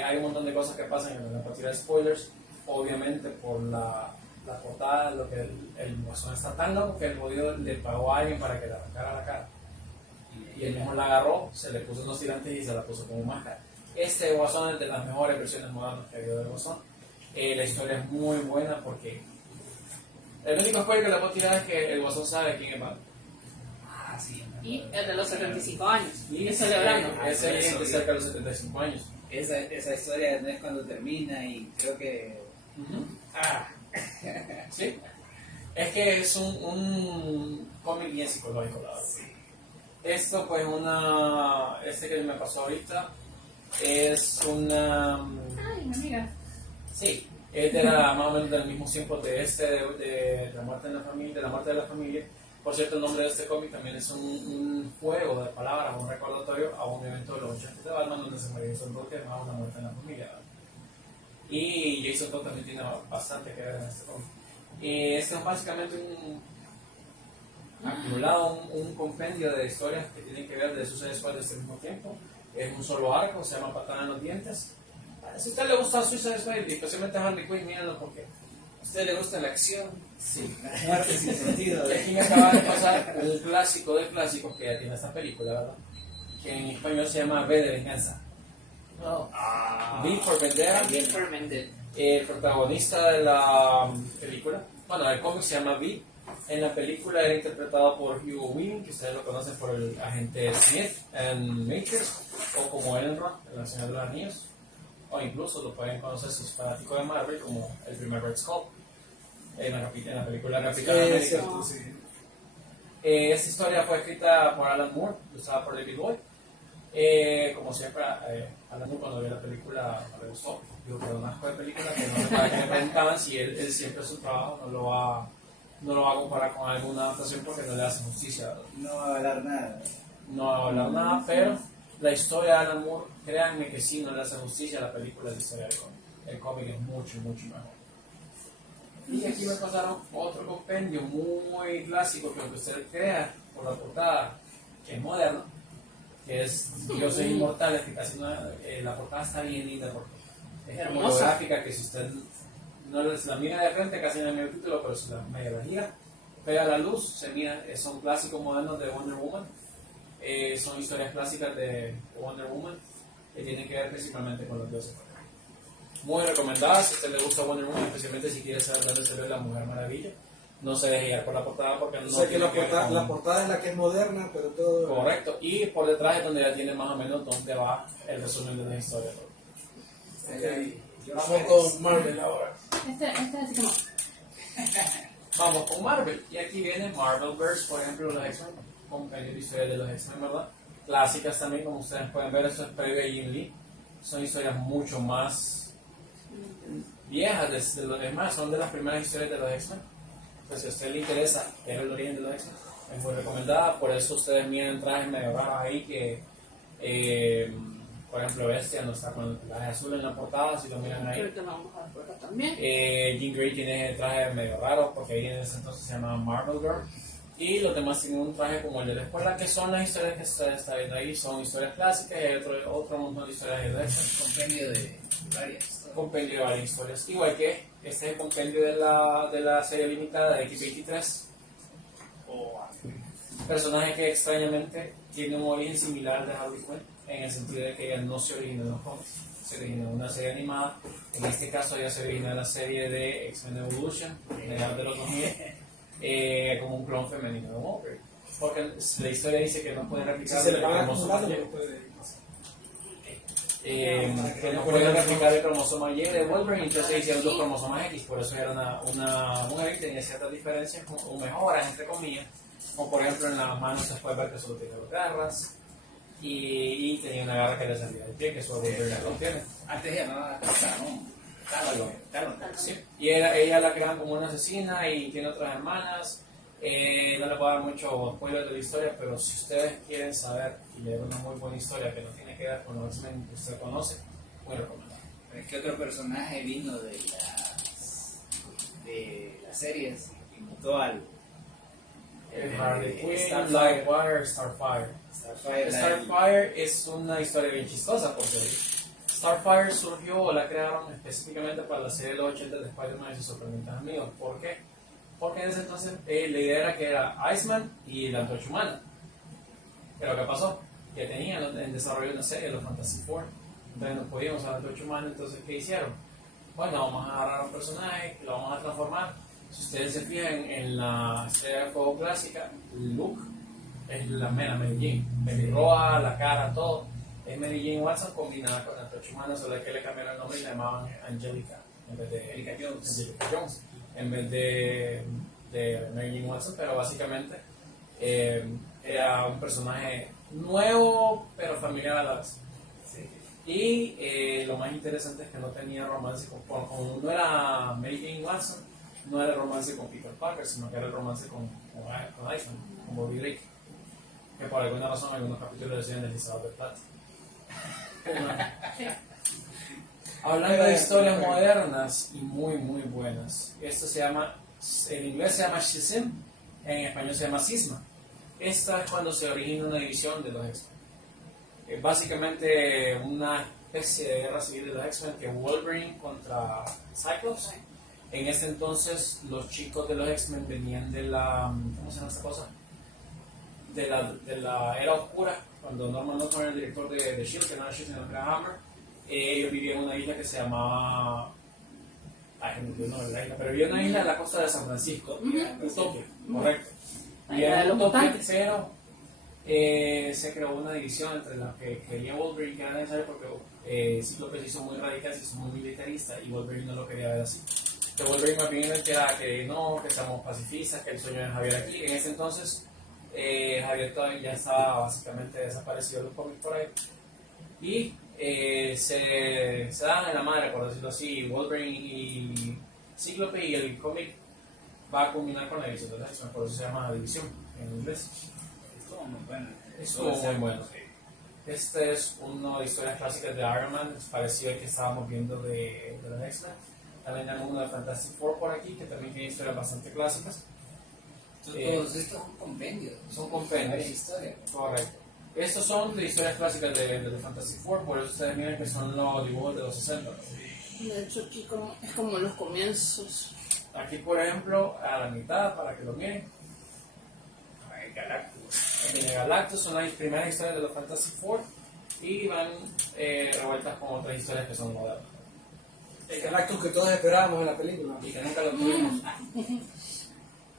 hay un montón de cosas que pasan en la partida de spoilers, obviamente por la portada, lo que el Guasón está tan loco que el jodido le pagó a alguien para que le arrancara la cara. Y él mismo la agarró, se le puso unos tirantes y se la puso como máscara. Este Guasón es de las mejores versiones modernas que ha habido del Guasón. La historia es muy buena porque el único spoiler que le puedo tirar es que el Guasón sabe quién es Batman. Ah, sí. Y el de los 75 años. Y celebrando. Es alguien que cerca de los 75 años. Esa historia no es cuando termina y creo que... Sí. Es que es un cómic bien psicológico, la verdad. Esto, pues, este que me pasó ahorita es una. Ay, mi amiga. Sí, es de más o menos del mismo tiempo de la muerte en la familia, de la muerte de la familia. Por cierto, el nombre de este cómic también es un juego de palabras, un recordatorio a un evento de los 80 de Batman donde se murió Jason Todd, que llamaba Una muerte en la familia, ¿verdad? Y Jason Todd también tiene bastante que ver en este cómic. Este es básicamente acumulado un compendio de historias que tienen que ver de sucesos después de este mismo tiempo. Es un solo arco, se llama Patada en los Dientes. Si a usted le gusta Suicide Squad y especialmente a Harley Quinn, mírenlo porque a usted le gusta la acción. Sí, la muerte sin sentido. Y aquí me acaba de pasar el clásico de clásicos que ya tiene esta película, ¿verdad? Que en español se llama V de Venganza. No. V for Vendetta. Bien fermented. El protagonista de la película, bueno, el cómic se llama V. En la película era interpretado por Hugo Weaving, que ustedes lo conocen por el agente Smith en Matrix, o como Elrond en El Señor de los Anillos, o incluso lo pueden conocer si es fanático de Marvel como el primer Red Skull en la película Capitán América. Sí. Esta historia fue escrita por Alan Moore, ilustrada por David Boyd. Como siempre, Alan Moore cuando vio la película no le gustó. Digo, pero un asco de película que no sé para qué me preguntaban si él siempre su trabajo no lo va a comparar con alguna adaptación porque no le hace justicia, ¿verdad? No va a hablar nada. No va a hablar nada, pero la historia de Alan Moore, créanme que sí, no le hace justicia a la película de la historia del cómic. El cómic es mucho, mucho mejor. Y aquí me pasaron otro compendio muy clásico que usted crea por la portada, que es moderno, que es Dioses Inmortales, que casi no, la portada está bien linda porque es como gráfica que si usted no la mira de frente casi no hay el título, pero si la media la gira, pega la luz, se mira, son clásicos modernos de Wonder Woman, son historias clásicas de Wonder Woman que tienen que ver principalmente con los dioses. Muy recomendada si a usted le gusta Wonder Woman, especialmente si quiere saber dónde se ve la Mujer Maravilla. No se deje guiar por la portada porque no O sea que tiene que ver con... la portada es la que es moderna, pero todo... Correcto, y por detrás es donde ya tiene más o menos dónde va el resumen de la historia. Vamos con Marvel ahora. Este es así como. Vamos con Marvel, y aquí viene Marvelverse, por ejemplo, los X-Men, compendio de historias de los X-Men, ¿verdad? Clásicas también, como ustedes pueden ver, esto es previo a Jim Lee, son historias mucho más viejas de los demás, son de las primeras historias de los X-Men. Entonces, si a usted le interesa ver el origen de los X-Men, es muy recomendada, por eso ustedes miren trajes medio raros ahí que, por ejemplo, Bestia no está con el traje azul en la portada, si lo miran ahí. Creo que vamos a ver por acá también. Jean Grey tiene el traje medio raro porque ahí en ese entonces se llama Marvel Girl. Y los demás tienen un traje como el de la escuela, que son las historias que usted está viendo ahí. Son historias clásicas y hay otro montón de historias de X-Men. Compendio de varias. Compendio de varias historias. Igual que este es el compendio de la serie limitada de X-23. Personaje que extrañamente tiene un origen similar de Harley Quinn, en el sentido de que ella no se originó en los cómics, se originó en una serie animada. En este caso ella se originó en la serie de X-Men Evolution, de los 2000, como un clon femenino de Wolverine. porque la historia dice que no pueden Si replicar se le el van cromosoma acumulando, Y. pues puede pasar. Que no pueden replicar el cromosoma Y de Wolverine, entonces hicieron dos cromosomas X, por eso era una mujer y tenía ciertas diferencias o mejoras, entre comillas, como por ejemplo en las manos se puede ver que solo tiene dos garras y tenía una garra que le salía del pie, que solo Wolverine lo tiene. Antes se llamaba Talon. Sí. Y ella la crean como una asesina y tiene otras hermanas. No le puedo dar mucho spoiler de la historia, pero si ustedes quieren saber y leer una muy buena historia que no tiene que ver con los X-Men que usted conoce, muy recomendable. ¿Qué otro personaje vino de las series y mutó al Harley Quinn, Starfire? Livewire, Starfire. Starfire es una historia bien chistosa porque Starfire surgió o la crearon específicamente para la serie de los 80 de Spider-Man y sus sorprendentes amigos. ¿Por qué? Porque en ese entonces la idea era que era Iceman y la Antorcha Humana. Pero ¿qué pasó? Que tenían en desarrollo una serie, los Fantastic Four. Entonces no podíamos usar la Antorcha Humana, entonces ¿qué hicieron? Bueno, vamos a agarrar a un personaje, lo vamos a transformar. Si ustedes se fijan en la serie de juego clásica, Luke es la mera Mary Jane. Pelirroja, la cara, todo. Es Mary Jane Watson combinada con la Antorcha Humana, solo que le cambiaron el nombre y la llamaban Angelica en vez de Angelica Jones. Angelica Jones, en vez de Mary Jane Watson, pero básicamente era un personaje nuevo pero familiar a la vez. Sí. Y lo más interesante es que no tenía romance como no era Mary Jane Watson, no era el romance con Peter Parker, sino que era el romance con Iceman, con Bobby Drake, que por alguna razón algunos capítulos decían deslizador de plata. Hablando de historias modernas y muy muy buenas, esto se llama, en inglés se llama Shazam, en español se llama Cisma. Esta es cuando se origina una división de los X-Men. Básicamente una especie de guerra civil de los X-Men, que Wolverine contra Cyclops. En ese entonces los chicos de los X-Men venían de la, ¿cómo se llama esta cosa? De la era oscura, cuando Norman Osborn era el director de S.H.I.E.L.D., que no era S.H.I.E.L.D., sino que era Hammer. Ellos vivían en una isla que se llamaba, la isla, pero vivía en una isla de la costa de San Francisco, Utopia, correcto. Y era los Utopia, mutantes. pero se creó una división entre las que quería Wolverine, que era necesario porque Cíclope se hizo muy radical, se hizo muy militarista y Wolverine no lo quería ver así. Que Wolverine más bien era que no, que estamos pacifistas, que el sueño de Javier aquí. En ese entonces Javier todavía ya estaba básicamente desaparecido de los cómics por ahí. Y se dan en la madre, por decirlo así, Wolverine y Cíclope, y el cómic va a culminar con la división de los X-Men, por eso se llama división en inglés. Estuvo muy bueno. Estuvo muy bueno. Este es una de las historias clásicas de Iron Man, es parecido al que estábamos viendo de los X-Men. También tenemos uno de Fantastic Four por aquí, que también tiene historias bastante clásicas. Todos estos son compendios. Son compendios. De historia. Correcto. Estos son de historias clásicas de los Fantastic Four, por eso ustedes miren que son los dibujos de los 60. De hecho, aquí es como los comienzos. Aquí, por ejemplo, a la mitad, para que lo miren, Galactus. viene Galactus, son las primeras historias de los Fantastic Four y van revueltas con otras historias que son modernas. El Galactus que todos esperábamos en la película. Y que nunca lo tuvimos.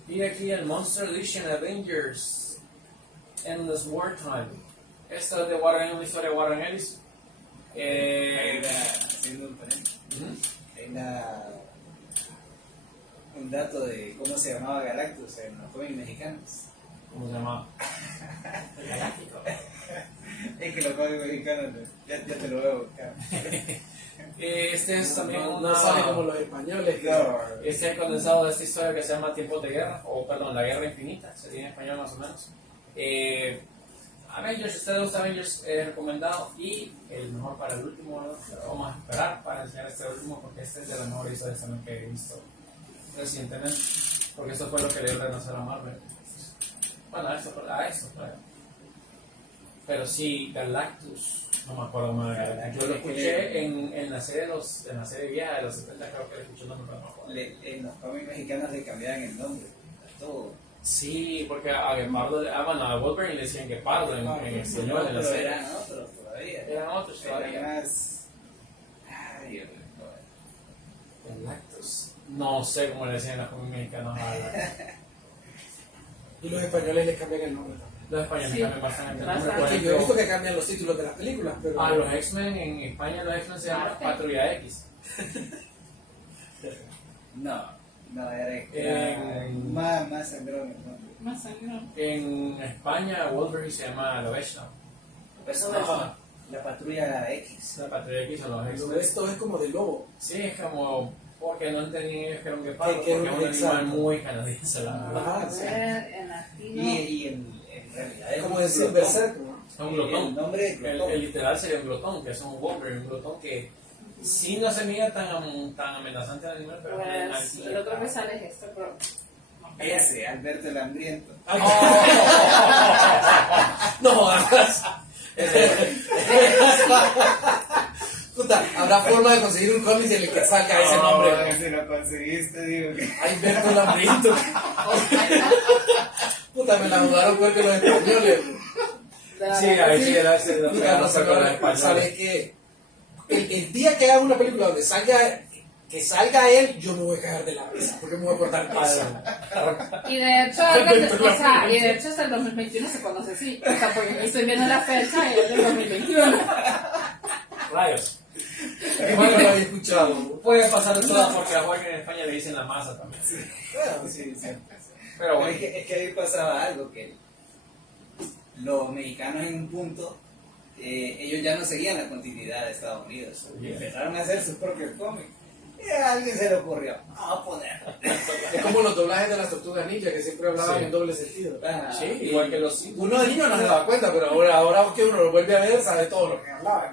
Y aquí el Monster Edition Avengers Endless Wartime. Esta es de Warren, una historia de Warren Ellis. Haciendo un paréntesis. Hay un dato de cómo se llamaba Galactus en los cómics mexicanos. ¿Cómo se llama? El Galáctico. Es que los cómics mexicanos, ya te lo voy a buscar. Este es también No sale como los españoles. Que Este es condensado de esta historia que se llama Tiempos de Guerra, o perdón, La Guerra Infinita, se tiene en español más o menos. Avengers, ustedes gusta Avengers, recomendado. Y el mejor para el último, ¿no? Pero vamos a esperar para enseñar este último, porque este es de las mejores historias también que he visto recientemente, porque esto fue lo que le dio renacer a Marvel. Bueno, a esto, pero sí, Galactus, no me acuerdo más de Galactus. Yo lo escuché en la serie vieja de los 70, creo que le escuché el nombre, pero no me acuerdo. En los cómics mexicanos le cambiaban el nombre a todo. Sí, porque a Guepardo, a Wolverine le decían Guepardo en español en la Pero serie. eran otros todavía. Eran otros todavía. Eran más. Ay, Dios mío. Galactus. No sé cómo le decían a los cómics mexicanos a Galactus. Y los españoles les cambian el nombre también. Los españoles Sí. cambian bastante. Bastante. Por Porque yo he visto ejemplo, que cambian los títulos de las películas, pero... a los X-Men en España, los X-Men se llaman Arte. Patrulla X. No, era más sangrón el nombre. Más sangrón. En España, Wolverine se llama Lovechna. Pues, No, la patrulla X. La Patrulla X son los Lo X-Men. de esto es como de lobo. Sí, es como porque no entendí que era un guepardo, Que porque es un exacto. animal muy canadiense, la verdad. Ajá, A sí. ver, en latino. Y en realidad Es como un decir glotón. berserk, ¿no? Es un El glotón. nombre es glotón. El literal sería un glotón, que es un Wolverine, un glotón que sí no se mira tan amenazante al animal, pero es un animal Pues el otro que sale es este, pero. Ese, Alberto el Hambriento. Ay, no, además. Puta, habrá forma de conseguir un cómic en el que salga ese nombre. Si lo conseguiste, digo que... Ay, Berto el Hambriento. Puta, me la jugaron peor que los españoles. Sí, ahí sí era ese. Puta, no sé, ¿sabes qué? El día que haga una película donde salga él, yo me voy a cagar de la risa, porque me voy a cortar pasa. Y de hecho, hasta el 2021 se conoce así. O sea, porque estoy viendo la fecha y es del 2021. Rayos. Bueno, lo había escuchado. Puede pasar de todo porque a Jorge en España le dicen la masa también. Bueno, Sí. Pero bueno. Es que ahí pasaba algo, que los mexicanos en un punto, ellos ya no seguían la continuidad de Estados Unidos. Y empezaron a hacer sus propios cómics. Y a alguien se le ocurrió, vamos a poner. es como los doblajes de las tortugas ninja que siempre hablaban Sí. en doble sentido. Sí, igual que los Simpsons. Uno de niño no se daba cuenta, pero ahora que uno lo vuelve a ver, sabe todo lo que hablaba.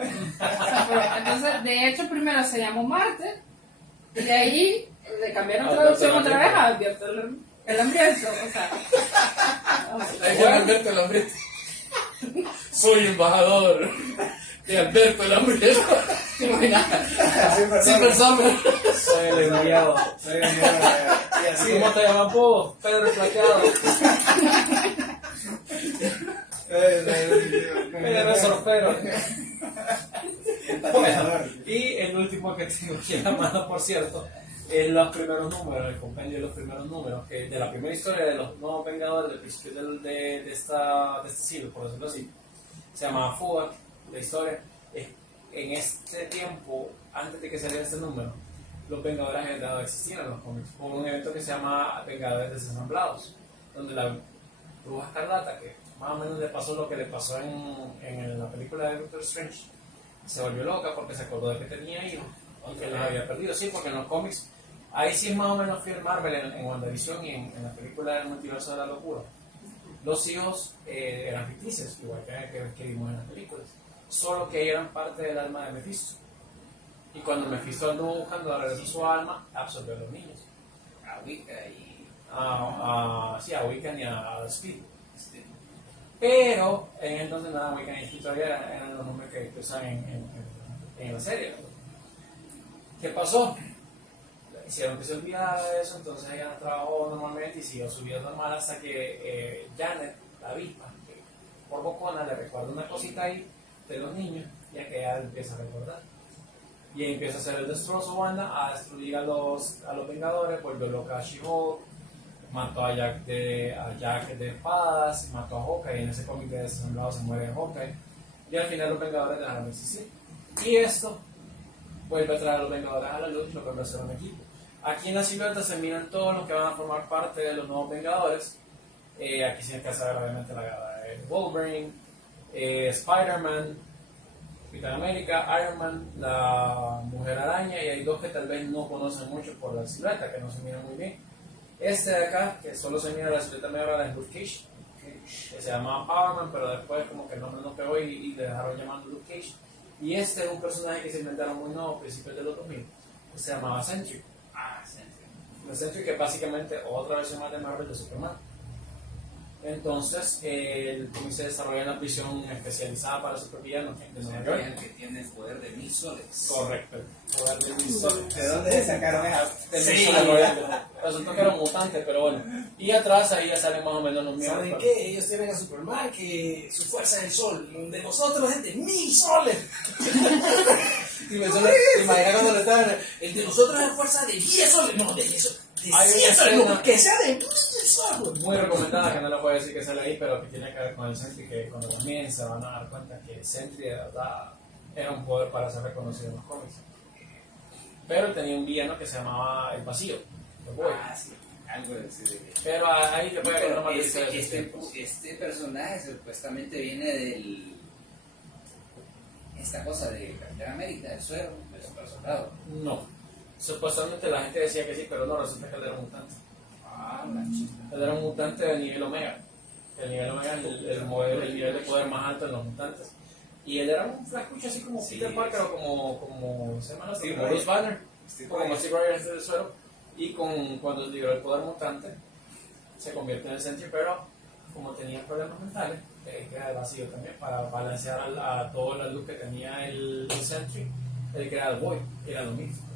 Entonces, de hecho, primero se llamó Marte. Y de ahí le cambiaron Alberto traducción el otra vez Hambriento. a Alberto el Hambriento. O sea. Ahí viene Alberto el Hambriento. Soy embajador de Alberto el Hambriento. ¿Te imaginas? Sin persona. Soy el enviado. Y así, ¿Cómo te llamas vos? Pedro el Plateado. Pedro el Sorfero. Bueno, y el último que tengo aquí en la mano, por cierto, es los primeros números, el compendio de los primeros números, que de la primera historia de los nuevos Vengadores del principio de este siglo, por decirlo así. Se llama Fuga, la historia. En este tiempo, antes de que saliera este número, los Vengadores habían dado de existir en los cómics por un evento que se llama Vengadores Desasamblados, donde la Bruja Escarlata, que más o menos le pasó lo que le pasó en la película de Doctor Strange, se volvió loca porque se acordó de que tenía hijos y que los había perdido. Sí, porque en los cómics, ahí sí es más o menos fiel Marvel en WandaVision y en la película del multiverso de la locura. Los hijos eran ficticios, igual que vimos en las películas, solo que eran parte del alma de Mephisto. Y cuando Mephisto anduvo buscando de regreso su alma, absorbió a los niños. a Wicca y... Sí, a Wiccan y a Speed. Pero en entonces nada, Wiccan y Speed todavía eran los nombres que usan en la serie. ¿Qué pasó? Hicieron que se olvidara de eso, entonces ella trabajó normalmente y siguió su vida normal hasta que Janet, la avispa, que por bocona le recuerda una cosita ahí de los niños, ya que ella empieza a recordar. Y empieza a hacer el destrozo Wanda, a destruir a los Vengadores, volvió loca a She-Hulk, mató a Jack de espadas, mató a Hawkeye, y en ese cómic de Desasemblado se muere Hawkeye, y al final los Vengadores dejaron de existir. Y esto vuelve a traer a los Vengadores a la luz y lo vuelve a hacer un equipo. Aquí en la silueta se miran todos los que van a formar parte de los nuevos Vengadores. Aquí se empieza a ver obviamente la Wolverine, Spider-Man, Capitán América, Iron Man, la Mujer Araña, y hay dos que tal vez no conocen mucho por la silueta, que no se miran muy bien. Este de acá, que solo se mira la silueta media hora, es Luke Cage, que se llamaba Power Man, pero después como que el nombre no pegó y le dejaron llamando Luke Cage. Y este es un personaje que se inventaron muy nuevo a principios de los 2000, que se llamaba Sentry. La Sentry, que es básicamente otra versión más de Marvel de Superman. Entonces, el cómic se desarrolla en una prisión especializada para supervillanos de Nueva York. que tiene el poder de 1000 soles. Correcto, el poder de 1000 soles. ¿De dónde sacaron esa? Sí, resultó que era un mutante, pero bueno. Y atrás ahí ya salen más o menos los mismos. ¿Saben qué? Ellos tienen a Superman, que su fuerza es el sol. De nosotros es de 1000 soles. Y me suena, imagina cuando le estaban, el de nosotros es fuerza de 10 soles. No, de 10 soles. De Hay una 100 soles, escena- no, que sea de 1000 soles. Muy recomendada, que no le puedo decir que sale ahí, pero que tiene que ver con el Sentry, que cuando también se van a dar cuenta que el Sentry de verdad era un poder para ser reconocido en los cómics. Pero tenía un villano que se llamaba El Vacío, The Void. Sí, algo de ese. Pero ahí te puede Pero contar más de este personaje supuestamente viene del... Esta cosa de Capitán América, del suero, del super soldado. No. Supuestamente la gente decía que sí, pero no, resulta que él era un mutante. La chica. Él era un mutante de nivel Omega. El nivel Omega es el nivel de poder más alto en los mutantes. Y él era un flacucho así como Peter Parker o como ¿se llama? Como Bruce Banner. Como Steve Rogers del suelo. Y cuando liberó el poder mutante, se convierte en el Sentry, pero como tenía problemas mentales, queda vacío también para balancear a toda la luz que tenía el Sentry, él crea el Void, que era lo mismo.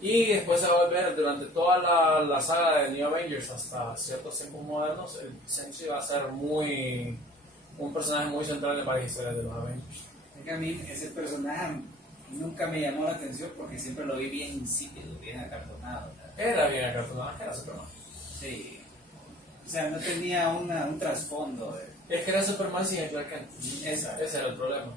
Y después se va a ver durante toda la saga de New Avengers hasta ciertos tiempos modernos, el Sentry va a ser un personaje muy central en varias historias de los Avengers. Es que a mí ese personaje nunca me llamó la atención porque siempre lo vi bien insípido, bien acartonado. Era bien acartonado, era Superman. Sí. O sea, no tenía un trasfondo. Es que era Superman sin el Clark Kent. Ese era el problema.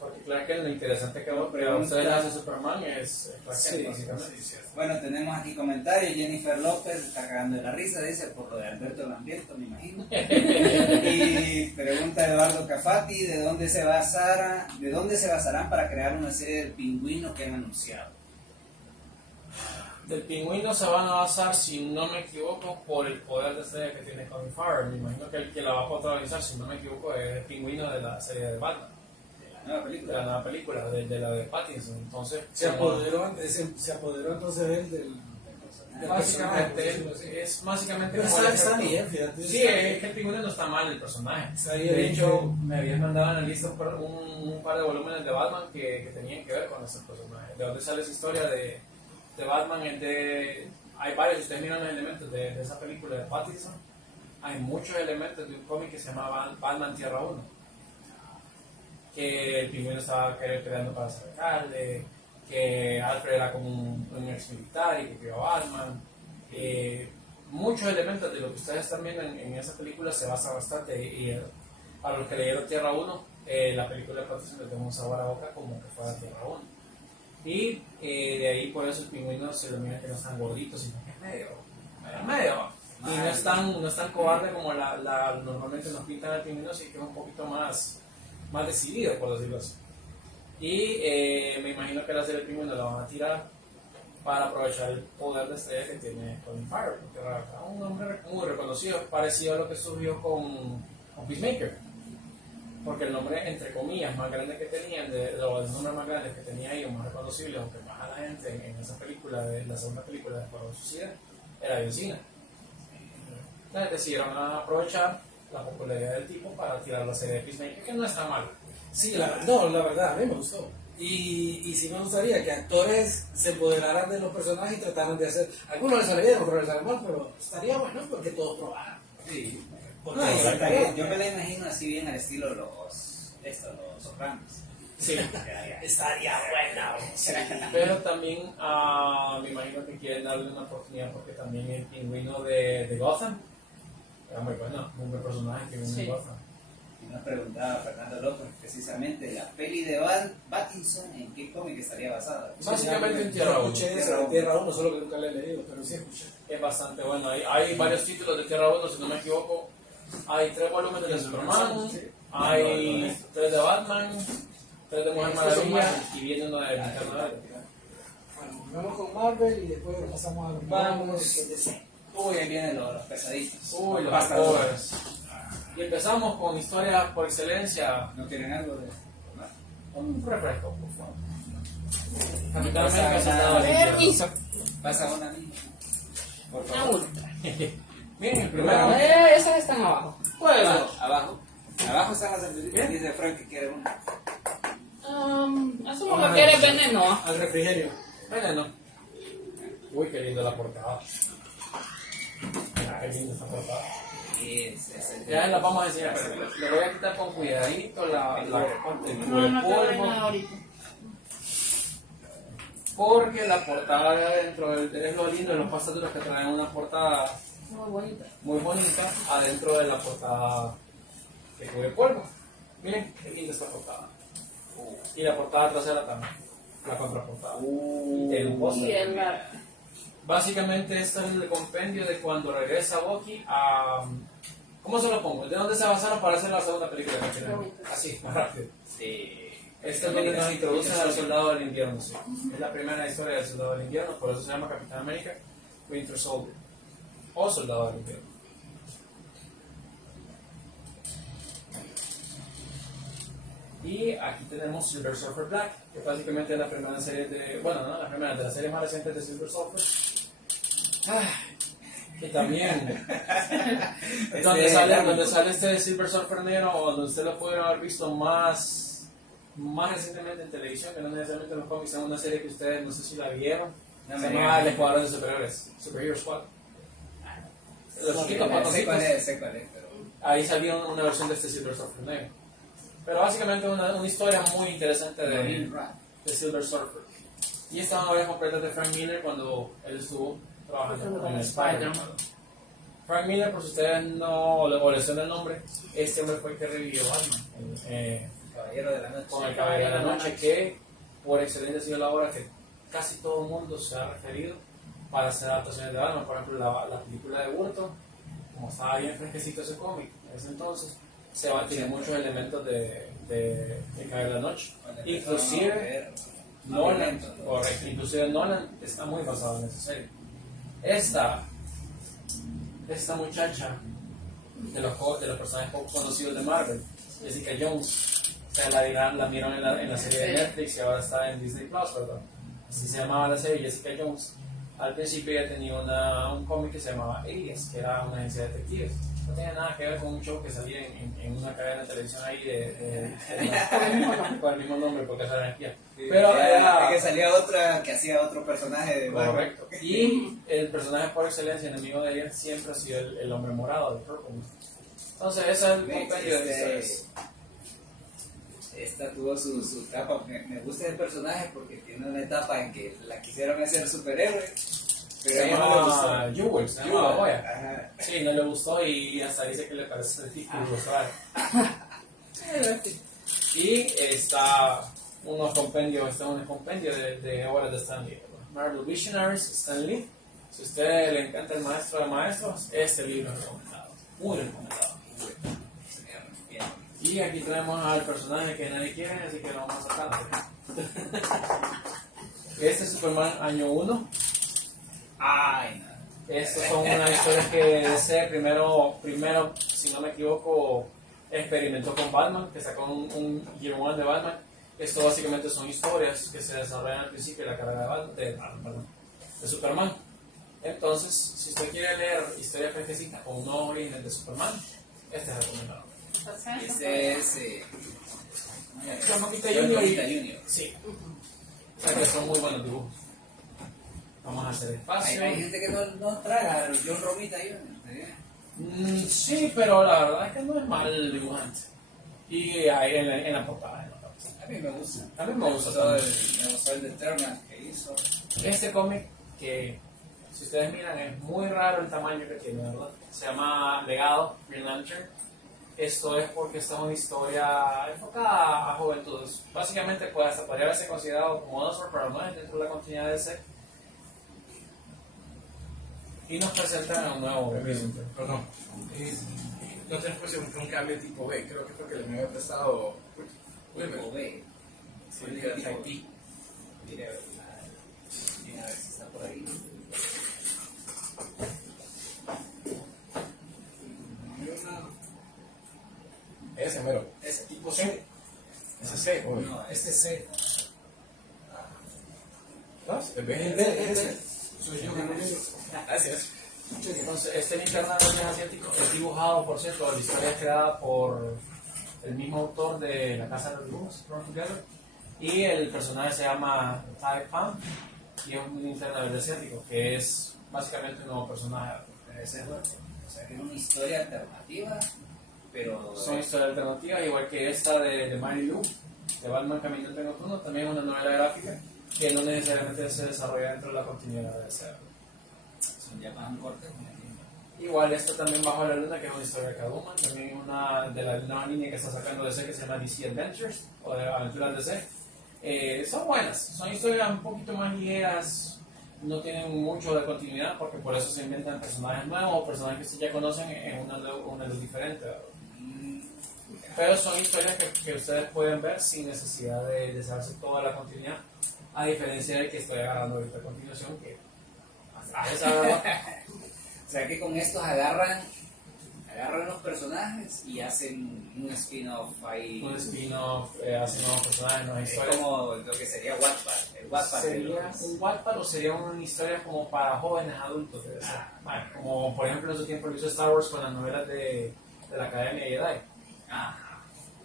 Porque Clark Kent, lo interesante que a ustedes le hace Superman es Clark Kent, básicamente. Sí. Bueno, tenemos aquí comentarios. Jennifer López está cagando de la risa, dice, por lo de Alberto Lamberto, me imagino. Y pregunta Eduardo Cafati, ¿de dónde se basarán para crear una serie del Pingüino que han anunciado? Del Pingüino se van a basar, si no me equivoco, por el poder de estrella que tiene Colin Farrell. Me imagino que el que la va a protagonizar, si no me equivoco, es el Pingüino de la serie de Batman. De la nueva película, de la de Pattinson. Entonces, Se apoderó entonces él del básicamente, es básicamente pero como está bien, fíjate. Sí, es que el Pingüino no está mal el personaje. De hecho, me habían mandado en la lista un par de volúmenes de Batman que tenían que ver con ese personaje. De dónde sale esa historia de Batman, hay varios, si ustedes miran los elementos de esa película de Pattinson, hay muchos elementos de un cómic que se llama Batman Tierra 1, que el Pingüino estaba creando para ser alcalde, que Alfred era como un ex militar y que crió a Batman. Muchos elementos de lo que ustedes están viendo en esa película se basa bastante, y para los que leyeron Tierra 1, la película de Pattinson le tengo un sabor a boca como que fuera Tierra 1. Y de ahí por eso el Pingüino se lo mira que no es tan gordito, sino que es medio. Y no es tan cobarde como normalmente nos pintan al Pingüino, sino que es un poquito más decidido, por decirlo así. Y me imagino que la serie del Pingüino la van a tirar para aprovechar el poder de estrella que tiene Colin Farrell, porque era un hombre muy reconocido, parecido a lo que surgió con Peacemaker. Porque el nombre, entre comillas, más grande que tenían, los nombres más grandes que tenía ellos, más reconocibles, aunque más a la gente en esa película, la segunda película de Escuadrón Suicida, era John Cena. Entonces decidieron aprovechar la popularidad del tipo para tirar la serie de Peacemaker, que no está mal. Sí, la verdad, a mí me gustó. Y sí me gustaría que actores se empoderaran de los personajes y trataran de hacer... Algunos les sale bien, otros les sale mal, pero estaría bueno porque todos probaran. Sí. Porque Yo me la imagino así bien al estilo los Sopranos. Sí. estaría buena. Pero también me imagino que quieren darle una oportunidad porque también el Pingüino de Gotham era muy bueno, un buen personaje que viene de Gotham. Y nos preguntaba Fernando López precisamente la peli de Pattinson, ¿en qué cómic estaría basada? Básicamente en Tierra 1. Escuché esa de Tierra 1, solo que nunca la he leído, pero sí escuché. Es bastante bueno. Hay varios títulos de Tierra 1, si no me equivoco. Hay 3 volúmenes de Superman, hay 3 de Batman, 3 de Mujer Maravilla y viene uno de Linterna Verde. Bueno, vamos con Marvel y después pasamos a los Vamos. Uy, ahí vienen los pesaditos. Uy, los Basta. pobres. Y empezamos con historias por excelencia. ¿No quieren algo de...? Un refresco, por favor. Capitán América Soldado del Invierno. Permiso. Pasa una niña. Por Una favor. ultra. Bien, el primero. Esas están abajo. ¿Cuál es? Abajo. Abajo están las cervecitas. Dice Frank que quiere una. Asumo que quieres veneno. Al refrigerio. Veneno. Uy, qué lindo la portada. Mira, qué linda esta portada. Ya la vamos a enseñar, pero le voy a quitar con cuidadito el No te doy polvo, nada ahorita. porque la portada de adentro es lo lindo de los pasaduros que traen una portada muy bonita. muy bonita adentro de la portada que cubre polvo. Miren qué linda esta portada. Y la portada trasera también, la contraportada. Y tiene un póster. Y el Básicamente este es el compendio de cuando regresa Bucky a... ¿Cómo se lo pongo? ¿De dónde se basaron para hacer la segunda película de Capitán América? Así, más rápido. Sí. Este es donde nos introducen al Soldado del Invierno, sí. Es la primera historia del Soldado del Invierno, por eso se llama Capitán América Winter Soldier. O Soldado del Invierno. Y aquí tenemos Silver Surfer Black, que básicamente es la primera serie de... Bueno, no, la primera de las series más recientes de Silver Surfer. Que también... donde sale este Silver Surfer negro, o donde usted lo puede haber visto más recientemente en televisión, que no necesariamente en los cómics, en una serie que ustedes no sé si la vieron. Se llama El Escuadrón de Superhéroes, Superhero Squad. Los chiquitos Sé patoncitos. cuál es, pero... Ahí salió una versión de este Silver Surfer negro. Pero básicamente una historia muy interesante de Silver Surfer. Y esta novela completa de Frank Miller cuando él estuvo trabajando con Spider-Man. Frank Miller, por si ustedes no o les suena el nombre, este hombre fue el que revivió Batman. Caballero de la Noche. Con el Caballero de la Noche, que por excelencia ha sido la obra que casi todo el mundo se ha referido para hacer adaptaciones de Batman. Por ejemplo, la película de Burton, como estaba bien fresquecito ese cómic en ese entonces, se va a tener muchos elementos de Caballero de la Noche. Inclusive Nolan, correcto, inclusive Nolan está muy basado en esa serie. Esta muchacha de los personajes poco conocidos de Marvel, Jessica Jones, o sea, la vieron en la serie de Netflix y ahora está en Disney Plus, ¿verdad? Así se llamaba la serie, Jessica Jones. Al principio ella tenía un cómic que se llamaba Alias, que era una agencia de detectives. No tenía nada que ver con un show que salía en una cadena de televisión ahí con el mismo nombre, porque esa energía. Pero era que salía otra, que hacía otro personaje de Marvel. correcto. Y el personaje por excelencia, enemigo de ella, siempre ha sido el hombre morado, el Purple. Entonces, ese es el compendio de historias. Esta tuvo su etapa. Me gusta el personaje porque tiene una etapa en que la quisieron hacer superhéroe. Pero Se a ella no le llama gustó. Jewel, se llama la boya. Ajá. Sí, no le gustó y hasta dice que le parece ridículo. Y está un compendio de obras de Stan Lee. Marvel Visionaries, Stan Lee. Si a usted le encanta el maestro de maestros, este libro es recomendado. Muy recomendado. Bien. Y aquí tenemos al personaje que nadie quiere, así que lo vamos a sacar. Este es Superman año 1. Ay, no. Estas son unas historias que DC primero, si no me equivoco, experimentó con Batman, que sacó un Year One de Batman. Esto básicamente son historias que se desarrollan al principio de la carrera de Superman. Entonces, si usted quiere leer historias fresquecitas con un nuevo origen de Superman, este es recomendado. Ese es. Romita John Junior. Romita Jr. Sí. O sea que son muy buenos dibujos. Vamos a hacer espacio. Hay gente que no traga a John Romita Jr. Sí, pero la verdad es que no es mal dibujante. Y ahí en la portada. A mí me gusta. A mí me gusta Me gustó el de Eternal que hizo. Este cómic, que si ustedes miran es muy raro el tamaño que tiene, ¿verdad? Se llama Legado, Green Lantern. Esto es porque esta es una historia enfocada a juventudes. Básicamente pues, hasta podría haberse considerado como Dawn pero no es dentro de la continuidad de ese. Y nos presentan a un nuevo Vicente. Perdón. No te expresión, fue un cambio tipo B. Creo que fue que le me había prestado. Tipo B. Sí, el Type. Mire, a ver si está por ahí. Ese mero. Ese. Tipo C. Ese C, oye. No, este es C. ¿No? ¿Es ese? Soy yo que no miro. Gracias. Entonces, este linterna verde asiático es dibujado, por cierto, la historia es creada por el mismo autor de La Casa de los Dibujos, Ron Together, y el personaje se llama Tai Pan, y es un linterna verde asiático, que es básicamente un nuevo personaje. Ese es bueno. O sea, que es una historia alternativa, pero. Son historias alternativas, igual que esta de Mary Lou, de Batman Caminante Nocturno, también es una novela gráfica que no necesariamente se desarrolla dentro de la continuidad de ese. Son ya más cortes. Igual esto también Bajo la Luna, que es una historia de Catwoman, también es una de la nueva línea que está sacando DC que se llama DC Adventures, o de Aventuras DC. Son buenas, son historias un poquito más ligeras, no tienen mucho de continuidad porque por eso se inventan personajes nuevos o personajes que sí ya conocen en una luz diferente. Pero son historias que ustedes pueden ver sin necesidad de saberse toda la continuidad, a diferencia de que estoy agarrando ahorita a continuación, que O sea que con estos agarran los personajes y hacen un spin-off ahí. un spin-off, hacen nuevos personajes, nuevas Es historias. como lo que sería Wattpad. El Wattpad ¿Sería un Wattpad o sería una historia como para jóvenes adultos? Debe ser. Bueno, como por ejemplo en su tiempo lo hizo Star Wars con las novelas de la Academia Jedi,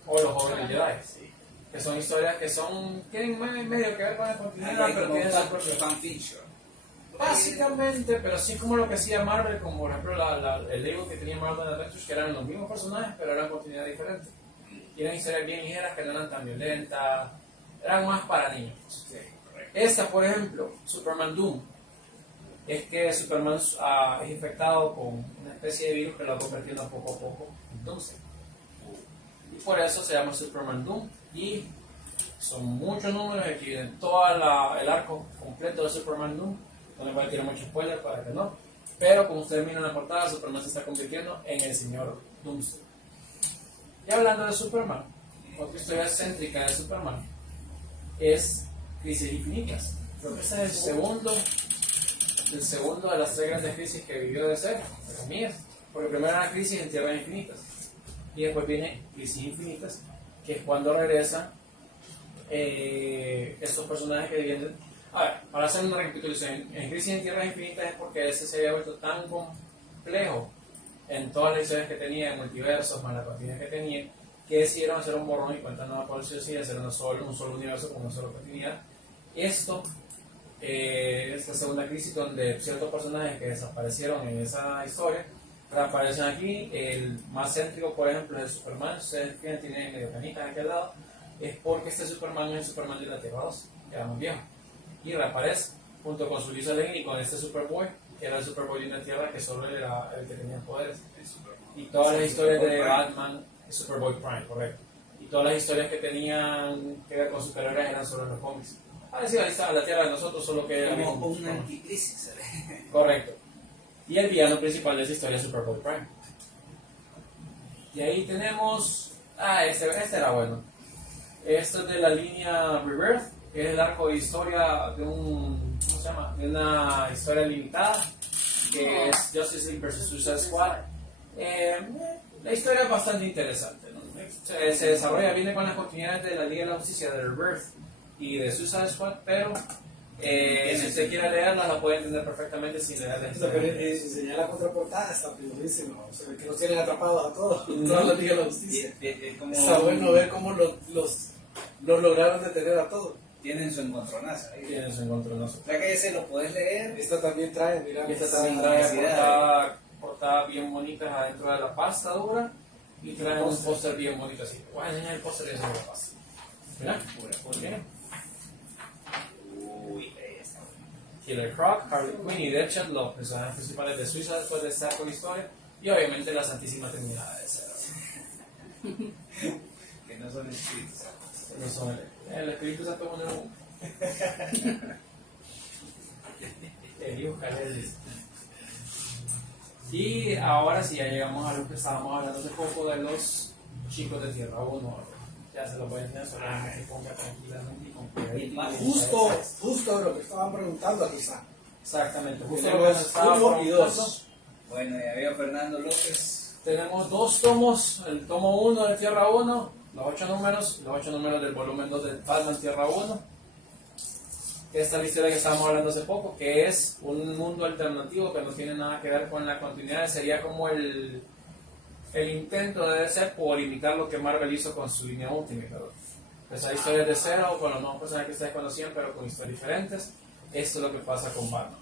o los jóvenes Jedi, Sí. que son historias que tienen medio que ver con la continuidad, Algo pero como tienen su propio... fanfiction. Básicamente, pero sí como lo que hacía Marvel, como por ejemplo el label que tenía Marvel Adventures, que eran los mismos personajes, pero eran continuidad diferente. Y eran historias bien ligeras que no eran tan violentas, eran más para niños. Sí, correcto. Esta, por ejemplo, Superman Doom, es que Superman es infectado con una especie de virus que lo va convirtiendo poco a poco en Doomsday. Y por eso se llama Superman Doom. Y son muchos números que vienen todo el arco completo de Superman Doom. No les voy a tirar mucho spoiler para que no. Pero como ustedes miran en la portada, Superman se está convirtiendo en el señor Doomsday. Y hablando de Superman, otra historia céntrica de Superman es Crisis Infinitas. Creo que ese es el segundo de las 3 grandes crisis que vivió DC, entre comillas. Porque primero era Crisis en Tierras Infinitas. Y después viene Crisis Infinitas, que es cuando regresan estos personajes que vienen. A ver, para hacer una recapitulación, en Crisis en Tierras Infinitas es porque ese se había vuelto tan complejo en todas las historias que tenía, en multiversos, más la continuidad que tenía, que decidieron hacer un borrón y cuenta nueva por sí, hacer un solo universo con una sola continuidad. Esta segunda crisis donde ciertos personajes que desaparecieron en esa historia reaparecen aquí. El más céntrico, por ejemplo, es Superman. Ustedes tienen medio canitas aquí al lado, es porque este Superman es el Superman de la Tierra 2, que era muy viejo, y reaparece junto con su Lisa Lane y con este Superboy, que era el Superboy de la Tierra, que solo era el que tenía poderes. Y todas las historias de Batman, Superboy Prime, correcto. Y todas las historias que tenían que ver con superhéroes eran solo en los cómics. Parecía la Tierra de nosotros, solo que era Como un anticrisis. correcto. Y el villano principal de esa historia es Superboy Prime. Y ahí tenemos... este era bueno. Esto es de la línea Rebirth, que es el arco de historia de ¿cómo se llama? De una historia limitada, que es Justice League vs. Suicide Squad. La historia es bastante interesante, ¿no? Se desarrolla, viene con las continuidades de la Liga de la Justicia, de Rebirth y de Suicide Squad, pero si usted quiere leerla, la puede entender perfectamente sin leer la historia. Pero enseñar la contraportada está pelurísimo. Se ve que los tienen atrapados a todos. Toda la Liga de la Justicia. Está bueno ver cómo los lograron detener a todos. Tienen su encontronazo ahí. Tienen su encontronazo. O sea que ese lo puedes leer. Esta también trae, mira, Y esta esta también trae portadas bien bonitas adentro de la pasta dura y trae un póster bien bonito así. Voy a enseñar el póster de la pasta. Mira, mira. Uy, ahí está bueno. Killer Croc, Harley Quinn y Deadshot, los personajes principales de Suiza después de estar con historia, y obviamente la Santísima Trinidad de Cero. Que no son escritos. No son el Espíritu Santo número 1. El hijo Calel. Y ahora sí, ya llegamos a lo que estábamos hablando hace poco de los chicos de Tierra 1. Ya se lo voy a enseñar, solamente que ponga tranquilamente y con cuidadito. Justo lo que estaban preguntando quizá. Exactamente, justo lo que nos estaba Tenemos 1 y preguntando. 2. Bueno, ya veo Fernando López. Tenemos 2 tomos, el tomo 1 de Tierra 1, los 8 números del volumen 2 de Batman Tierra 1. Esta es la historia que estábamos hablando hace poco, que es un mundo alternativo que no tiene nada que ver con la continuidad, sería como el intento de DC por imitar lo que Marvel hizo con su línea Ultimate, ¿verdad? Empezar historias de cero, con los nuevos personajes que ustedes conocían, pero con historias diferentes. Esto es lo que pasa con Batman.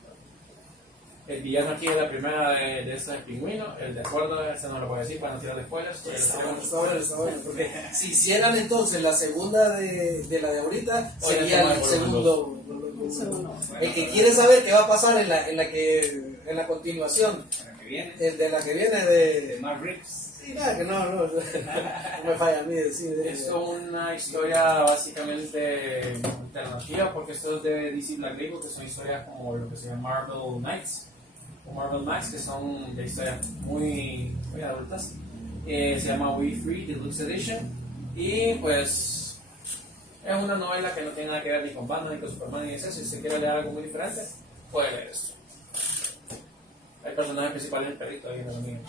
El villano aquí de la primera de esta es el Pingüino, el de acuerdo, este no lo voy a decir para no tirar spoilers. Está bueno, porque si hicieran entonces la segunda de la de ahorita, sería el segundo. El que quiere saber qué va a pasar en la continuación que viene. El de la que viene De de... Mark Reeves. Sí, nada, que no me falla a mí decir. Es una historia básicamente alternativa porque esto es de DC Black Label, que son historias como lo que se llama Marvel Knights o Marvel Max, que son de historias muy adultas. Se llama We Free Deluxe Edition y pues es una novela que no tiene nada que ver ni con Batman ni con Superman ni eso. Si se quiere leer algo muy diferente, puede leer esto. El personaje principal es el perrito ahí en el mío.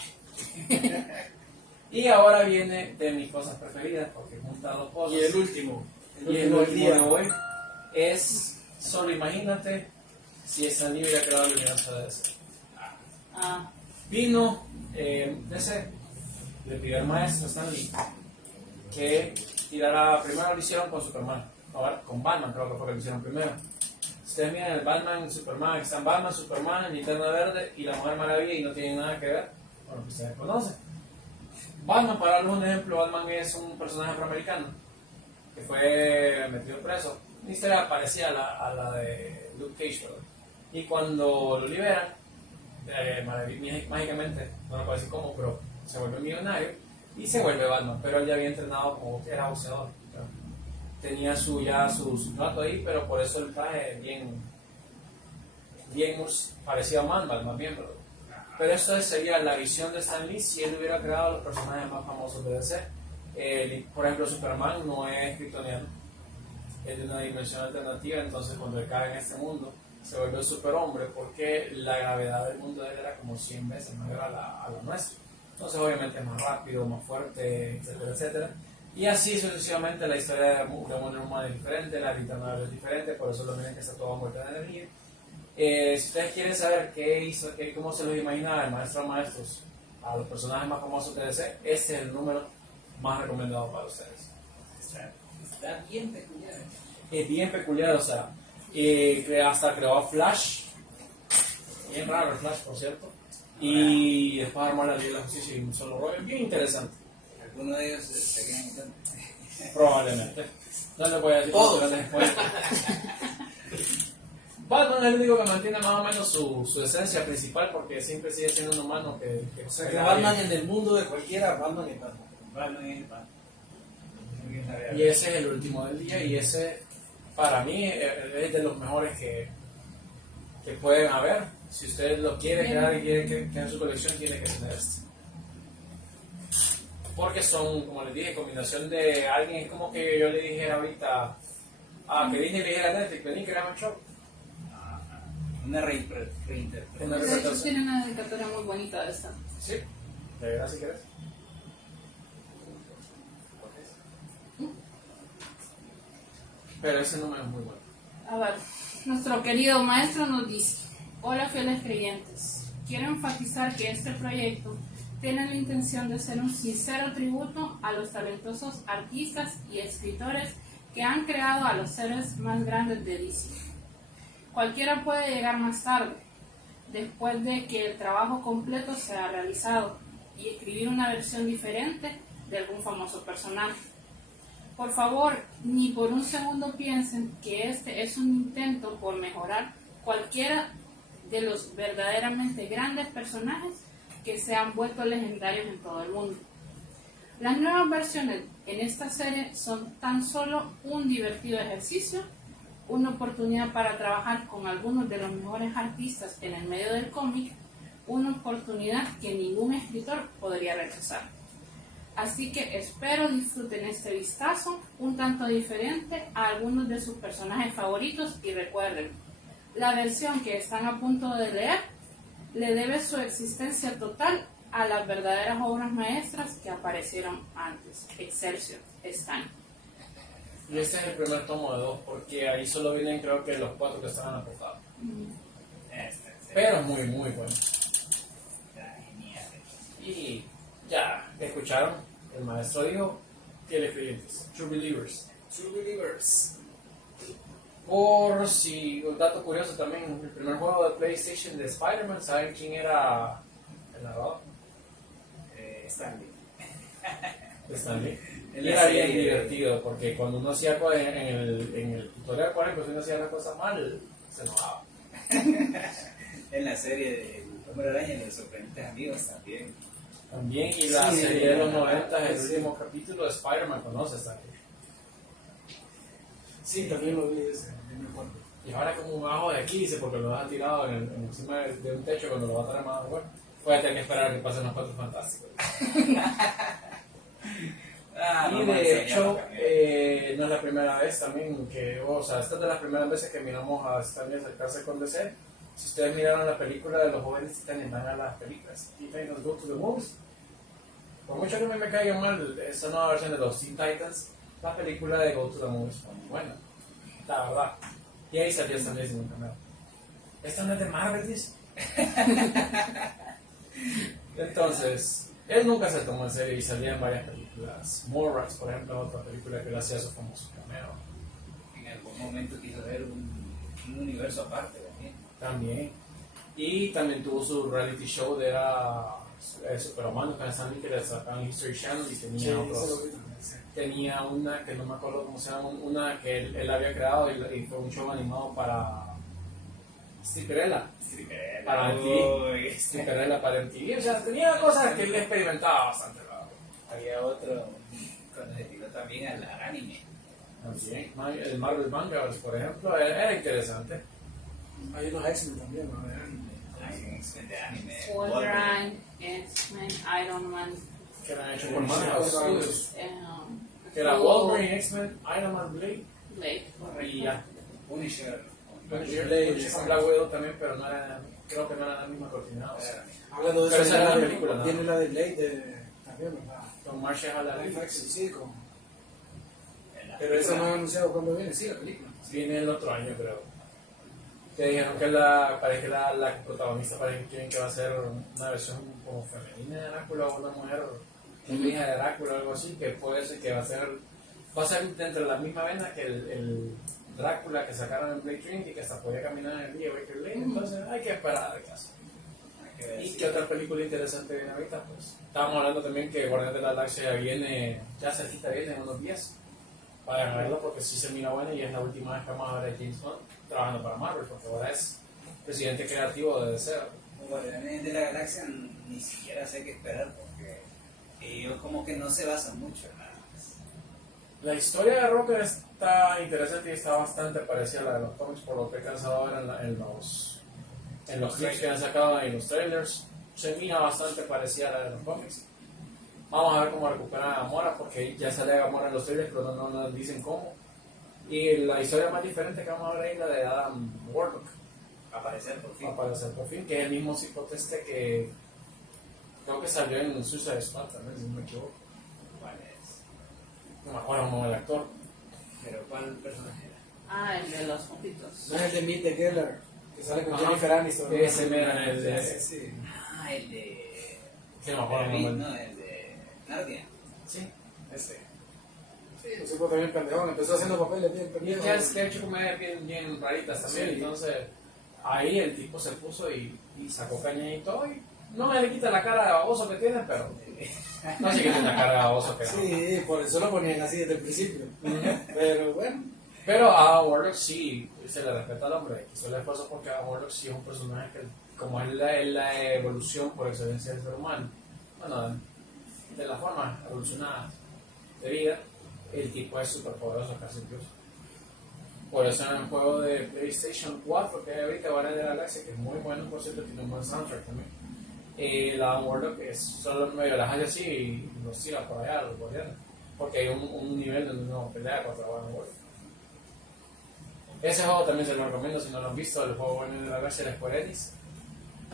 Y ahora viene de mis cosas preferidas porque junta dos cosas. Y el último Y el del último día. de hoy es, solo imagínate si Stan Lee hubiera creado el universo de DC. Ah, Vino DC, le pidió al maestro Stan Lee que tirara, primero lo hicieron con Superman, ahora con Batman creo que fue que lo hicieron primero. Ustedes miran el Batman, Superman, están Batman, Superman, Linterna Verde y la Mujer Maravilla y no tienen nada que ver con lo que ustedes conocen. Batman, para darles un ejemplo, Batman es un personaje afroamericano que fue metido preso. Una historia parecida a la de Luke Cage, ¿verdad? Y cuando lo liberan, mágicamente, no lo puedo decir cómo, pero se vuelve millonario y se vuelve Batman. Pero él ya había entrenado como que era boxeador. ¿Verdad? Tenía su plato ahí, pero por eso el traje bien parecido a Man-Bat, más bien, ¿verdad? Pero eso sería la visión de Stan Lee si él hubiera creado los personajes más famosos de DC. Por ejemplo, Superman no es kryptoniano, es de una dimensión alternativa, entonces cuando él cae en este mundo se vuelve un superhombre porque la gravedad del mundo de él era como 100 veces mayor a la nuestra. Entonces obviamente es más rápido, más fuerte, etcétera, etcétera. Y así sucesivamente la historia de Wonder Woman es diferente, la Linterna Verde es diferente, por eso lo miren que está todo envuelto en energía. Si ustedes quieren saber cómo se los imaginaba el maestro de maestros a los personajes más famosos de DC, este es el número más recomendado para ustedes. Está bien peculiar. Es bien peculiar, o sea, hasta creó a Flash, bien raro el Flash, por cierto, y después armó la Liga de la Justicia y un solo rollo, bien interesante. Alguno de ellos se quedan intentando. Probablemente. No les voy a decir Todos. cómo se después. Batman es el único que mantiene más o menos su esencia principal porque siempre sigue siendo un humano que O sea que Batman en el mundo de cualquiera, Batman es Batman. Batman es el pan. y ese es el último del día y ese para mí es de los mejores que pueden haber. Si usted lo quiere crear y quiere que en su colección tiene que tener este. Porque son, como les dije, combinación de alguien, es como que yo le dijera ahorita que Disney le dijera a Netflix, vení, creame un show. Una reinterpretación. Una de hecho representación. tiene una dedicatoria muy bonita de esta. Sí, de verdad si quieres. Pero ese número es muy bueno. A ver, nuestro querido maestro nos dice: hola fieles creyentes, quiero enfatizar que este proyecto tiene la intención de ser un sincero tributo a los talentosos artistas y escritores que han creado a los héroes más grandes de DC. Cualquiera puede llegar más tarde, después de que el trabajo completo sea realizado, y escribir una versión diferente de algún famoso personaje. Por favor, ni por un segundo piensen que este es un intento por mejorar cualquiera de los verdaderamente grandes personajes que se han vuelto legendarios en todo el mundo. Las nuevas versiones en esta serie son tan solo un divertido ejercicio, una oportunidad para trabajar con algunos de los mejores artistas en el medio del cómic, una oportunidad que ningún escritor podría rechazar. Así que espero disfruten este vistazo, un tanto diferente a algunos de sus personajes favoritos, y recuerden, la versión que están a punto de leer le debe su existencia total a las verdaderas obras maestras que aparecieron antes. Excelsior, Stan. Y este es el primer tomo de 2, porque ahí solo vienen creo que los 4 que estaban aportados. Pero muy, muy bueno. Está genial. Y ya, escucharon, el maestro dijo, fieles creyentes, True Believers. True Believers. Por si, un dato curioso también, el primer juego de PlayStation de Spider-Man, ¿saben quién era el narrador? Stanley. Stanley. En Y la era bien serie. divertido, porque cuando uno hacía cosas en el tutorial, por ejemplo, si uno hacía las cosas mal, se enojaba. En la serie de Hombre Araña y los sorprendentes amigos también. También, y la Sí, serie de los 90, el sí. último capítulo de Spider-Man, ¿conoces también? Sí, también lo vi ese, no me acuerdo. Y ahora como bajo de aquí, dice, porque lo has tirado encima de un techo cuando lo va a traer más bueno, voy a tener que esperar a que pasen los Cuatro Fantásticos. Ah, Y vamos a de enseñarlo hecho, también. no es la primera vez también que, o sea, esta es de las primeras veces que miramos a Stan Lee acercarse con DC. Si ustedes miraron la película de los jóvenes titanes, van a las películas Teen Titans Go to the Movies. Por mucho que a mí me caiga mal esta nueva versión de los Teen Titans, la película de Go to the Movies fue muy buena, la verdad. Y ahí salió Stan Lee sin un cameo. ¿Esta no es de Marvel, dice? Entonces, él nunca se tomó en serio y salía en varias películas. Morrax, por ejemplo, otra película que le hacía su famoso cameo. En algún momento quiso ver un universo aparte también. También. Y también tuvo su reality show de Superhumanos con Stan Lee que le sacaban History Channel y tenía Sí, otros. ese lo vi también, sí. Tenía una que no me acuerdo cómo se llama, una que él había creado y fue un show animado para Stripperella. Para MTV. Uy, Stripperella para MTV. O sea, tenía cosas que él experimentaba bastante. ¿Verdad? había otro cuando se tiró también al anime. También. El Marvel Vanguard, por ejemplo, era interesante. Hay unos X-Men también, ¿no? Hay un X-Men de anime. Wolverine, X-Men, Iron Man, Que eran hechos por Sí, Marvel sí. Studios. Que era Thor, Wolverine, X-Men, Iron Man, Blade Blade. y ya. Punisher. Blade con Black Widow también, pero no era, creo que no eran las mismas coordinadas. Hablando de Pero eso, esa era la viene película, ¿no? viene la de Blade también, ¿verdad? Con Marshall Live Live action, sí, con... En la Pero esa no película. ha anunciado cuándo viene, sí, la película. viene el otro año, creo. Que dijeron que parece que la protagonista parece que quieren que va a ser una versión como femenina de Drácula o una mujer, una hija de Drácula o algo así, que puede ser que va a ser dentro de la misma vena que el Drácula que sacaron en Blade Trinity, que hasta podía caminar en el día Baker Lane, entonces hay que esperar a ver qué hace. Hay que ver ¿Y si- qué otra película interesante viene ahorita? Pues estábamos hablando también que Guardianes de la Galaxia viene, ya cerquita viene en unos días, para verlo porque sí se mira buena y es la última vez que vamos a ver a James Bond trabajando para Marvel, porque ahora es presidente creativo de DC. Guardianes de la Galaxia ni siquiera sé qué esperar porque ellos como que no se basan mucho en nada más. La historia de Rocket está interesante y está bastante parecida a la de los cómics, por lo que he alcanzado a ver en los clips que han sacado y los trailers. Se mira bastante parecida a la de los cómics. Vamos a ver cómo recuperan a Gamora, porque ya sale Gamora en los trailers, pero no nos dicen cómo. Y la historia más diferente que vamos a ver ahí es la de Adam Warlock, Aparecer por fin. va a aparecer por fin, que es el mismo psicoteste que creo que salió en Suicide Squad también, si no me equivoco. ¿Cuál es? No me acuerdo cómo el actor. Pero ¿cuál personaje era? Ah, el de los fotitos. No es el de Meet the Geller, que sale con Ajá. Jennifer Aniston. ¿no? Ese mera, el de... Sí, sí. Ah, el de... Sí, no me acuerdo el el de nombre. no, el de Narnia. Sí, ese. Sí, pues sí, pues también pendejón, empezó haciendo papeles bien Y pendejos. que ha hecho comedias bien raritas también, Sí. entonces ahí el tipo se puso y sacó caña y todo, y no me le quita la cara de baboso que tiene, pero no se quita la cara de baboso que no. Sí, por eso lo ponían así desde el principio. Pero bueno, Pero a Warlock sí se le respeta al hombre, quiso el esfuerzo porque a Warlock sí es un personaje que, como es la evolución por excelencia del ser humano, bueno, de la forma evolucionada de vida, el tipo es súper poderoso casi incluso. Por eso en el juego de PlayStation 4 que hay ahorita, Guardianes de la Galaxia, que es muy bueno, por cierto, tiene un buen soundtrack también. La Warlock es solo medio las hace así y los tira por allá, los guardianes. Porque hay un nivel donde uno pelea contra Warlock. Ese juego también se lo recomiendo si no lo han visto, el juego Guardianes de la Galaxia de Square Enix.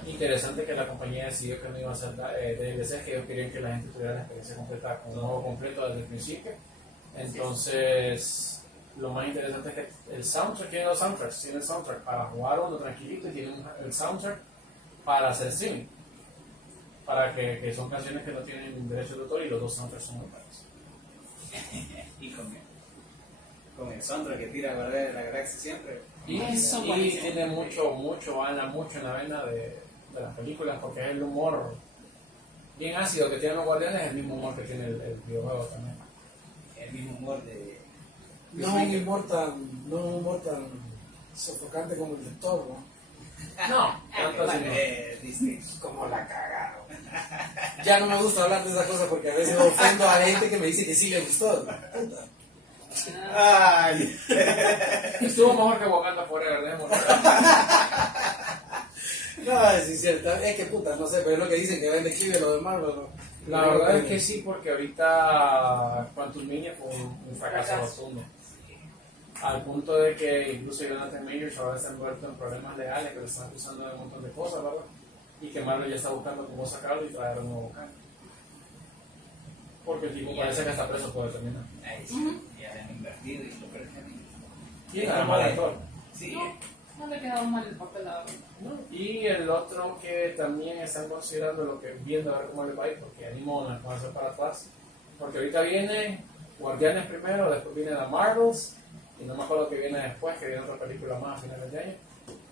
Interesante que la compañía decidió que no iba a hacer DLCs, que ellos querían que la gente tuviera la experiencia completa con un juego completo desde el principio. Entonces, lo más interesante es que el soundtrack tiene dos soundtracks. Tiene el soundtrack para jugar uno tranquilito y tiene el soundtrack para hacer streaming. Para que son canciones que no tienen derecho de autor y los dos soundtracks son muy buenos. Y con el soundtrack que tira Guardianes de la Galaxia siempre. Y Eso, y buenísimo. tiene mucho en la vena de las películas porque es el humor bien ácido que tienen los guardianes, es el mismo humor que tiene el videojuego también. El mismo humor de... no un humor tan sofocante como el de Thor, ¿no? No, tanto así no. Disney. Como la cagaron. Ya no me gusta hablar de esas cosas porque a veces ofendo a gente que me dice que sí le gustó. Puta. Ay. Estuvo mejor que Wakanda Forever, dejémoslo. No, sí es cierto. Es que puta, no sé, pero es lo que dicen que vende chive lo demás. La verdad es que sí, porque ahorita Quantumania fue un fracaso rotundo. Al punto de que incluso Jonathan Majors ahora está envuelto en problemas legales que le están acusando de un montón de cosas, ¿verdad? Y que Marvel ya está buscando cómo sacarlo y traer un nuevo cambio. Porque el tipo parece que hasta preso puede terminar. Ahí sí, ya le han invertido y lo prefieren. Y es mal actor. Sí. No le quedó mal el papel, la verdad. ¿No? Y el otro que también están considerando lo que viendo a ver cómo le va a ir, porque animo a ponerse para atrás. Porque ahorita viene Guardianes primero, después viene la Marvels, y no me acuerdo que viene después, que viene otra película más a finales de año.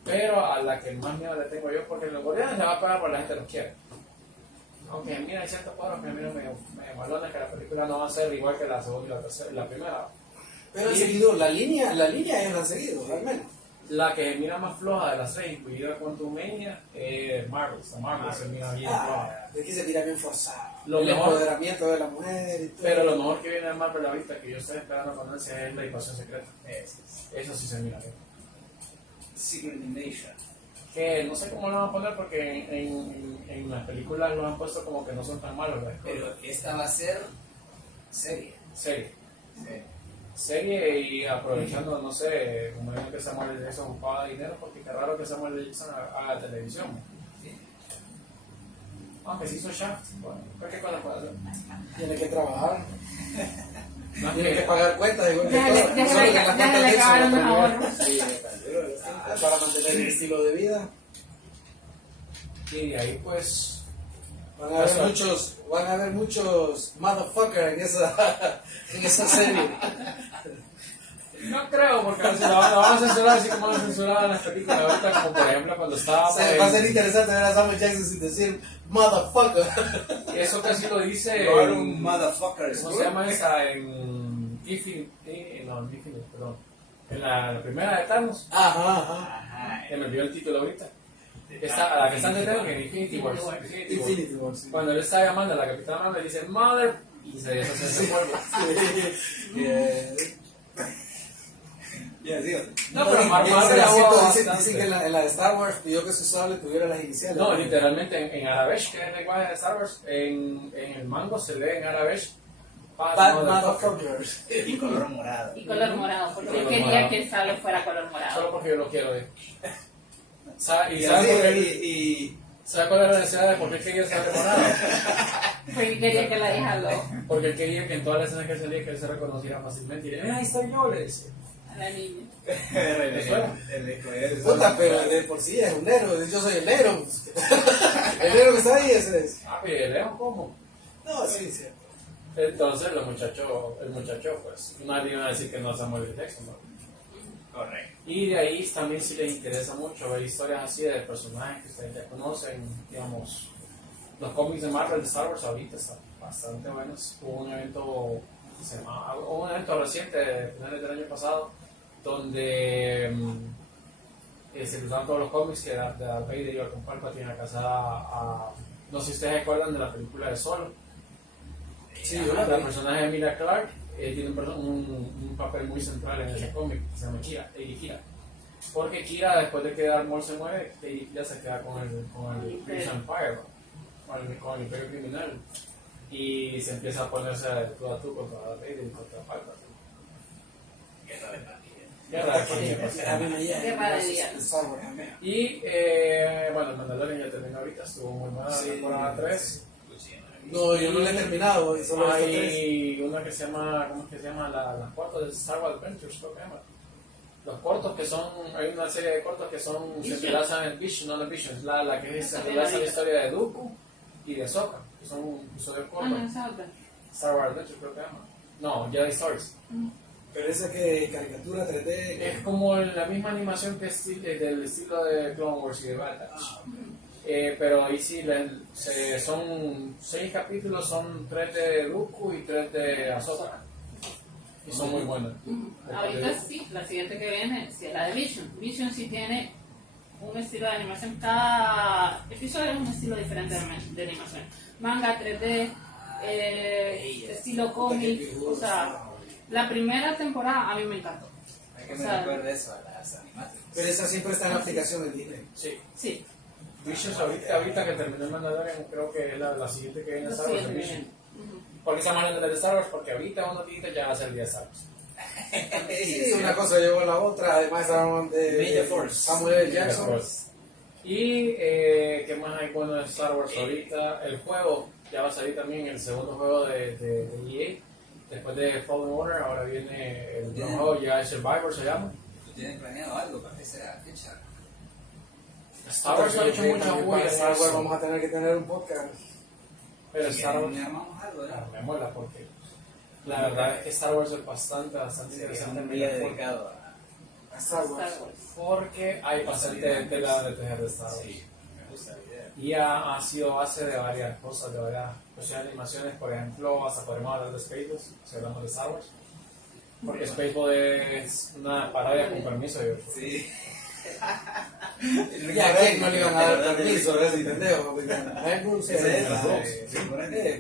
Pero a la que más miedo le tengo yo, porque los Guardianes se va a pagar porque la gente los quiere. Aunque mira, hay ciertos cuadros que a mí no me malones, que la película no va a ser igual que la segunda y la tercera, la primera. Pero han seguido la línea ellos han seguido, al menos. La que mira más floja de las tres, incluida Quantumania, es Marvels. La Marvels se mira bien floja. Es que se tira bien forzado. Lo El mejor- empoderamiento de la mujer y todo. Pero lo mejor que viene de Marvel ahorita, que yo estoy esperando con ansia, es la invasión secreta. Eso sí se mira bien. Secret Invasion. Que no sé cómo lo van a poner porque en las películas lo han puesto como que no son tan malos. ¿Ves? Pero esta va a ser serie. Serie. Sí. Serie y aprovechando, no sé, como digo que Samuel L. Jackson ocupaba dinero, porque qué raro que Samuel L. Jackson haga televisión. Sí. Aunque se hizo Shaft, bueno, ¿qué cosa puede hacer? Tiene que trabajar. No es Tiene que que- pagar cuentas igual que Déjale- todas. déjale- Solo que las cuentas déjale de él son acabar los otro nivel. ahorros. Sí, para mantener el estilo de vida. Y de ahí pues Van a haber muchos motherfuckers en esa serie. no creo, porque si lo van a censurar así como lo censuraban las películas ahorita, como por ejemplo cuando estaba Va a ser interesante ver a Samuel Jackson sin decir motherfucker. eso casi lo dice You're un motherfucker. ¿cómo se llama esa? En Infinite, perdón, en la primera de Thanos, Ajá. Ajá. que me olvidó el título ahorita, a la que están de Thanos, que en Infinity War. Infinity War, sí. Cuando él está llamando a la Capitana Marvel, dice mother y se deshace ese polvo. Ya, digo. No, pero Marvel Dicen abogó dicen bastante. que en la de Star Wars pidió que su sable tuviera las iniciales. No, literalmente en Arabesh, que es el lenguaje de Star Wars, en el mango se lee en Arabesh Bad motherfuckers. Y color morado. Y color morado, porque Color yo quería morado. que el sable fuera color solo morado. porque yo lo quiero. ¿Y Y sabe así, cuál es la necesidad de por qué quería ser morado? Porque quería que la hija lo, Porque él quería que en todas las escenas que él salía que él se reconociera fácilmente. Y ahí estoy yo, le decía. a la niña. el Puta, pero de por sí es un héroe. Yo soy el héroe. El héroe que está ahí ese es. Ah, pero Leo, ¿cómo? No, sí, cierto. Entonces el muchacho, pues, nadie iba a decir que no es Samuel L. Jackson, ¿no? Correcto. Y de ahí también sí les interesa mucho ver historias así de personajes que ustedes ya conocen, digamos, los cómics de Marvel de Star Wars ahorita están bastante buenos. Hubo un evento reciente, finales del año pasado, donde se cruzaron todos los cómics que Darth Vader iba con Palpatine a casar a... No sé si ustedes recuerdan de la película de Solo. Sí, yo la La vi. personaje de Emilia Clarke tiene un papel muy central en ese cómic, se llama Kira. Porque Kira, después de que Darth Maul se muere, ya se queda con el British Empire, ¿no? con el Imperio Criminal. Y se empieza a ponerse de tú a tú contra Darth Vader y contra Palpatine. Guerra de pandillas. Guerra de pandillas. Guerra de días. Star Wars. Y bueno, el Mandalorian ya terminó ahorita, estuvo muy buena la Sí. temporada 3. No, yo no lo he terminado. Solo he visto tres. Hay una que se llama, ¿cómo es que se llama? Las cortos de Star Wars Adventures, creo que se llama. Los cortos que son, hay una serie de cortos que son, se entrelazan en Vision, no en Vision, es la que se entrelaza la historia de Dooku y de Sokka, que son episodios Ah, cortos. no, esa otra. Star Wars Adventures creo que se llama. No, Jedi Stories. Pero esa que caricatura 3D. Es como la misma animación que del estilo de Clone Wars y de Bad Batch. Pero ahí sí, son 6 capítulos, son 3 de Dooku y 3 de Ahsoka. Y son muy buenos. Ahorita sí, la siguiente que viene sí es la de Vision. Vision sí tiene un estilo de animación. Cada episodio es un estilo diferente de animación. Manga 3D, estilo cómic. O sea, la primera temporada a mí me encantó. Hay que O me sea, recuerde eso a las animaciones. Pero esa siempre está en la aplicación de Disney. Sí. Sí, Visions, ahorita que terminó el Mandalorian, creo que es la siguiente que viene a lo Star Wars. siento, Visions. miren. ¿Por qué estamos hablando de Star Wars? Porque ahorita unos días ya va a ser el día de Star Wars. Sí, una cosa llevó a la otra. Además, estaban May the de Force. Samuel L. Jackson. Y ¿qué más hay bueno de Star Wars ahorita? El juego, ya va a salir también el segundo juego de EA. Después de Fallen Order, ahora viene el otro juego, ya es Survivor se llama. ¿Tú tienes planeado algo para que sea fecha? Star Wars ha hecho mucha Para bulla, Star Wars vamos a tener que tener un podcast. pero Star Wars ¿Le armamos algo? me mola porque la verdad es que Star Wars es bastante Sí, interesante. un día dedicado a... A Star Star Wars. Wars. Porque hay bastante tela de tejer de Star Wars. Sí, me gusta la idea. Y ha sido base de varias cosas, de varias cuestiones de animaciones. Por ejemplo, hasta podemos hablar de Spaceballs, si hablamos de Star Wars. Porque Spaceballs es una parodia con permiso. Sí. ¿Y a quién no le iban a dar permiso de ese pendejo?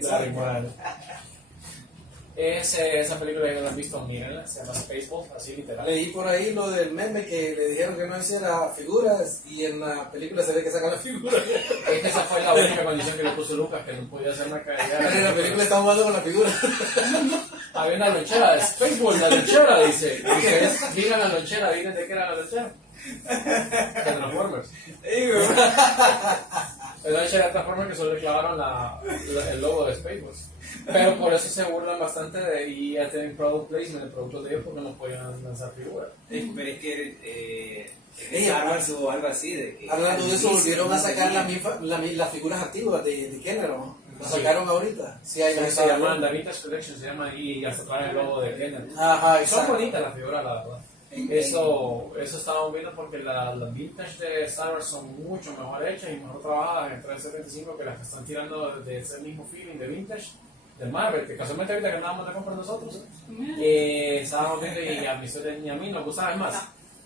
Claro, igual. Esa película que no la han visto, mírenla, se llama Spaceballs, así literal. Leí por ahí lo del meme que le dijeron que no hiciera figuras y en la película se ve que sacan las figuras. Esa fue la única condición que le puso Lucas, que no podía hacer una Pero en la calidad. película están jugando con las figuras. Había una lonchera, Spaceballs, la lonchera, dice. Digan la lonchera, digan de qué era la lonchera. De Transformers. El lonchera de Transformers que solo le clavaron el logo de Spaceballs. Pero por eso se burlan bastante de y ya tienen product placement de productos de ellos porque no podían lanzar figuras. Pero es que Ella, Star Wars o algo así. De que Hablando de eso, volvieron a sacar las figuras antiguas de Kenner. Las sacaron ahorita. Sí, hay Se llaman la Vintage Collection, se llama y hasta traen el logo de Kenner. Ajá, Son exacto. bonitas las figuras, la verdad. Eso estábamos viendo porque las vintage de Star Wars son mucho mejor hechas y mejor trabajadas en 375 que las que están tirando de ese mismo feeling de vintage de Marvel, que casualmente ahorita que andábamos de compra nosotros, estábamos viendo y a mí nos gustaba más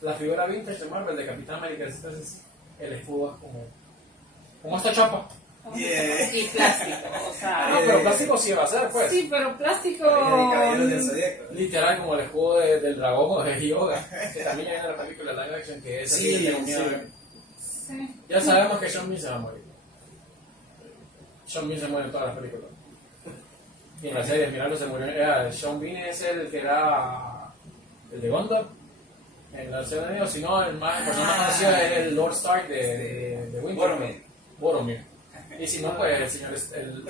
la figura vintage de Marvel de Capitán América, entonces el escudo es como esta chapa. Y plástico, o sea. No, pero plástico sí va a ser, pues. Sí, pero plástico. Caballeros del Zodíaco. Literal como el escudo del dragón de Yoga, que también hay en la película live action, que es Sí, así que tengo miedo sí. de ver. Sí. Ya sabemos que Sean Bean se va a morir. Sean Bean se muere en todas las películas. Y en la serie, mirando se murió. Sean Bean es el que era el de Gondor. En la serie de Unidos, si no, el personaje más conocido es el Lord Stark de Winter. Boromir. Boromir. Y si no, pues el señor el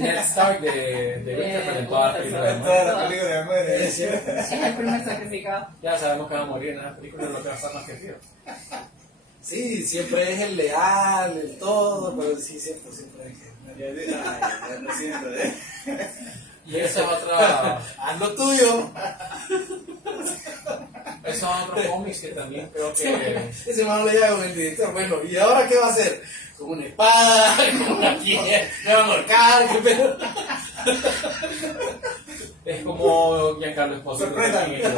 Ned Stark de Winterfell en todas las películas de Marvel. Toda la película de Marvel. Es cierto. Es el primer sacrificado. Ya sabemos que va a morir en las películas, lo que va a estar más que fiel. Sí, siempre es el leal, el todo, pero sí, siempre es que... Ya lo siento, Y esa es otra. Haz lo tuyo. Esos son otros cómics que también creo que. Ese mano le llega con el director. Bueno, ¿y ahora qué va a hacer? Con una espada, con una piedra, le van a ahorcar, qué pedo. Es como Giancarlo Esposito Sorpresa. también.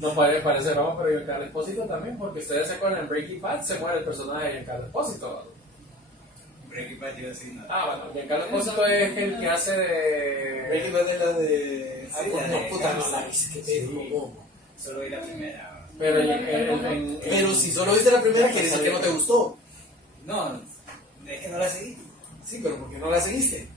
No parece broma, pero Giancarlo Esposito también, porque ustedes se acuerdan en Breaking Bad se muere el personaje de Giancarlo Esposito. Breaking Bad yo así, no. Bueno, Giancarlo Esposito es el que hace Breaking de. Bad es la de... Sí, la no, de- puta, no la viste, qué pedo, Sí. ¿cómo? Solo vi la primera. Pero Pero si solo viste la primera, quiere decir que no te gustó. No, es que no la seguí. Sí, pero ¿por qué no la seguiste?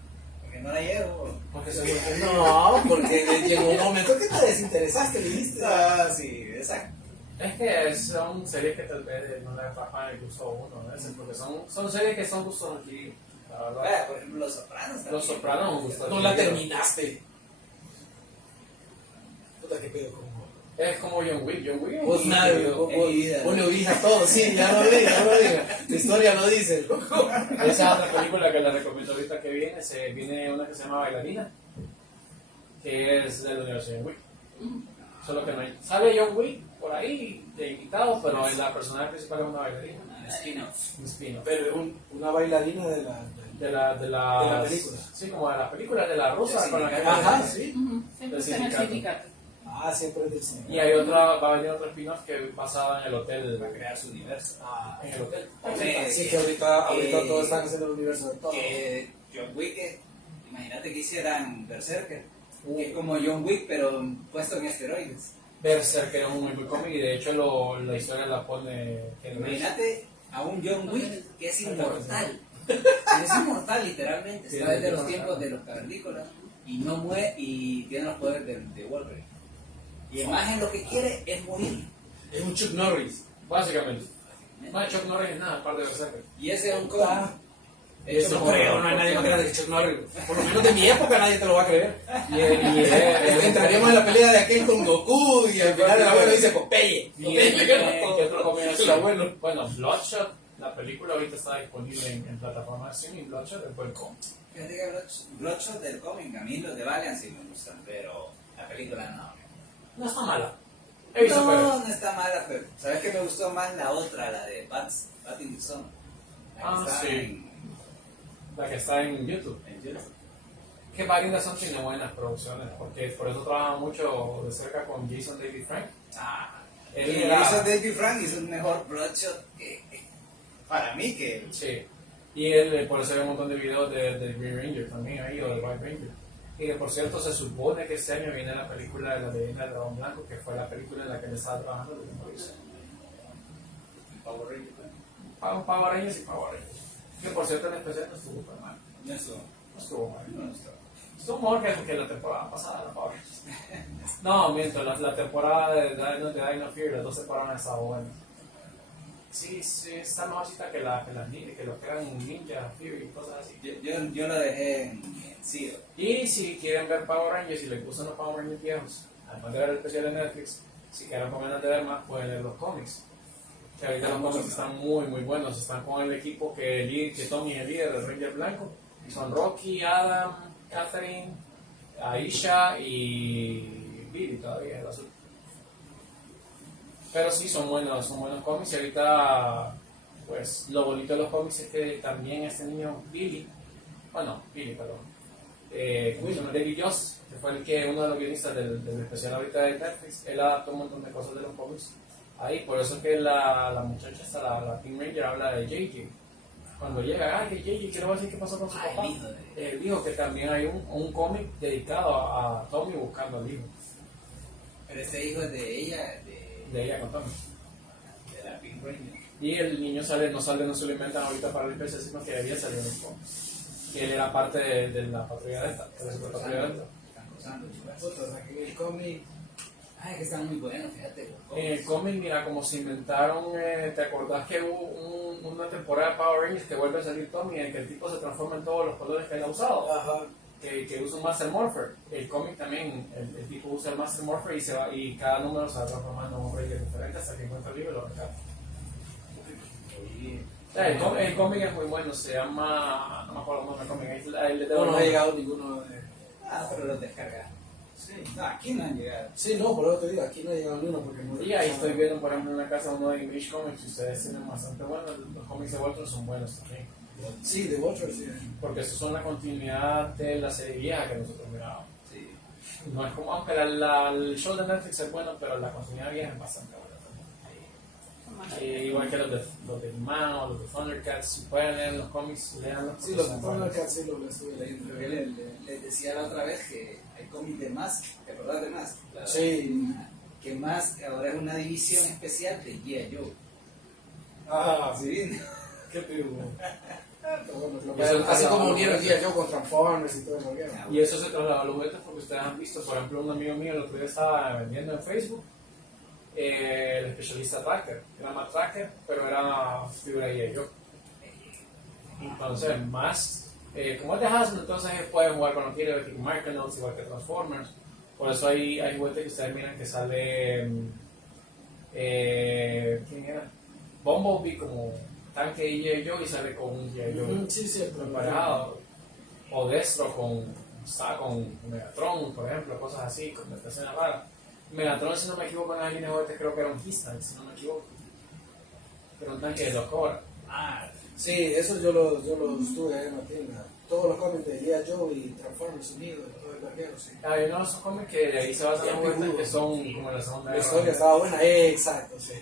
Porque no la llevo. Porque se muere. No, porque llegó un momento que te desinteresaste, dijiste. Ah, sí, exacto. Es que son series que tal vez no le atrapan el gusto a uno, ¿no? Porque son series que son gustos adquiridos. La verdad. Por ejemplo, Los Sopranos. Los Sopranos son gustos No la adquiridos. terminaste. Puta, qué pedo con vos. Es como John Wick. John Wick es Vos un nadie, adquirido. vos en mi vida. vos le ubijas todo, sí, ya lo diga. La historia lo dice, loco. Esa es otra película que les recomiendo ahorita que viene. Viene una que se llama Bailarina, que es del universo de John Wick. Solo que no hay. Sale John Wick por ahí de invitado, pero la personaje principal es una bailarina. Spin-off. Un spin-off. Pero es una bailarina de la... De la película. Sí, como de las películas de la rusa con la que. Ajá, sí. Ujú. Siempre está en el sindicato. sindicato. Ah, siempre es del cine. Y hay otra, va a venir otro spin-off que basada en el hotel. Para crear su universo. En el hotel. Así que ahorita todos están haciendo el universo de todo. Que John Wick, imagínate que hicieran Berserker, que es como John Wick, pero puesto en esteroides. Berserker es un muy buen cómic y de hecho la historia la pone Ken Reeves. Imagínate a un John Wick que es inmortal. Es inmortal, literalmente. Sí, Está desde es los inmortal. tiempos de los cavernícolas y no muere y tiene los poderes de Wolverine. Y el maje lo que quiere es morir. Es un Chuck Norris. Básicamente. No, Chuck Norris es nada, aparte de Berserker. Y ese es un cómic. Eso no creo, no hay nadie más grande que Chuck Norris. Por lo menos de mi época nadie te lo va a creer. Entraríamos en la pelea de aquel con Goku y al final el abuelo dice Popeye. ¿Qué otro cómic así? El abuelo. Bueno, Bloodshot, la película ahorita está disponible en plataformas de streaming. Bloodshot es buen cómic. Fíjate que Bloodshot del cómic, a mí los de Valiant sí me gustan, pero la película no. No está mala. He visto peores. No está mala, pero ¿sabes qué me gustó más la otra, la de Bat in the Sun? La que está Sí. La que está en YouTube. en YouTube. Que Barinas son tiene buenas producciones, porque por eso trabaja mucho de cerca con Jason David Frank. Él Y era- hizo David Frank hizo un mejor Bloodshot que para mí que Sí. Y él, por eso hay un montón de videos de Green Ranger también ahí, o de White Ranger. Y que por cierto, se supone que este año viene la película de la leyenda del dragón blanco, que fue la película en la que él estaba trabajando desde que hizo. Power Ranger. Power Rangers y Power Rangers. Que por cierto, en especial no estuvo tan mal. Eso No estuvo mal. no está. Estuvo mejor que la temporada pasada, la Power Rangers. No, miento, la temporada de Dino Fear, las 2 temporadas han estado buenas. Sí, está mejorcita que las que lo que eran Ninja Fury y cosas así. Yo lo dejé en Zero. Y si quieren ver Power Rangers y les gustan los Power Rangers viejos, además de ver el especial de Netflix, si quieren con ganas de ver más, pueden leer los cómics. Que ahorita los cómics están muy muy buenos. Están con el equipo que Tommy es el líder del Ranger Blanco. Son Rocky, Adam, Catherine, Aisha y Billy todavía, el azul. Pero sí, son buenos cómics. Y ahorita, pues, lo bonito de los cómics es que también este niño, Billy, ¿cómo se llama? David Yost, que fue uno de los guionistas del especial ahorita de Netflix, él adaptó un montón de cosas de los cómics ahí. Por eso es que la muchacha esta, la Pink Ranger, habla de JJ. Cuando llega, que JJ, quiero ver qué pasó con su papá. El hijo Él dijo que también hay un cómic dedicado a Tommy buscando al hijo. Pero ese hijo es de ella, De ella con Tommy. de la Pink Ranger. Y el niño no se lo inventan ahorita para el especial, sino que había salido en el cómic. Y él era parte de la patrulla de esta, de la super patrulla de esta. Están cruzando, chicas. Puta, o sea, que el cómic. Ay, que están muy buenos, fíjate. los En cómics. el cómic, mira, como se inventaron, ¿te acordás que hubo una temporada de Power Rangers que vuelve a salir Tommy, en que el tipo se transforma en todos los colores que él ha usado? Ajá. Que usa un Master Morpher. El cómic también, el tipo usa el Master Morpher y cada número se va transformando en un Ranger diferente hasta que encuentra el libro y lo rescata. Oye, El cómic es muy bueno, se llama, no me acuerdo el nombre del cómic, No ha llegado ninguno de. pero los descargaron. Sí, no, aquí no han llegado. Sí, no, por eso te digo, aquí no ha llegado ninguno porque no. Y ahí estoy viendo, por ejemplo, en una casa uno de English Comics, y ustedes tienen bastante buenos, los cómics de Walter son buenos también. Sí, de Watcher, sí. Porque esos son la continuidad de la serie vieja que nosotros mirábamos. Sí. No es como, aunque el show de Netflix es bueno, pero la continuidad vieja es bastante buena también. Igual que los de Mao, los de Thundercats, si pueden leer los cómics, leanlos. Sí, los de Thundercats sí los estuve leyendo. Pero les decía la otra vez que hay cómics de más, ¿te acordás de más? Sí. Que más ahora es una división especial de G.I. Joe. Ah, Sí. qué pirulo. Y eso Así es como la- unieron día yo con Transformers y todo eso. Y eso se trasladó a los juguetes porque ustedes han visto, por ejemplo, un amigo mío el otro día estaba vendiendo en Facebook el especialista Tracker, era más Tracker, pero era figura de yo. Entonces, más, como es de Hasbro, entonces pueden jugar con los tiros de Micronauts, igual que Transformers. Por eso hay juguetes que ustedes miran que sale, ¿quién era? Bumblebee como tanque y yo y sale con un G.I. Joe Sí, sí, emparejado. O Destro con Megatron, por ejemplo, cosas así, con esta escena rara. Megatron, si no me equivoco, en la línea de juguetes creo que era un Kistan, si no me equivoco. Era un tanque de 2 Cobra. Ah, Sí, eso yo lo estuve ahí en la tienda. Todos los cómics de G.I. Joe y Transformers unidos, todo el vaquero, sí. Hay unos cómics que de ahí se basan Bien las vueltas picudo. que son como la segunda La guerra historia mundial. estaba buena, exacto, sí.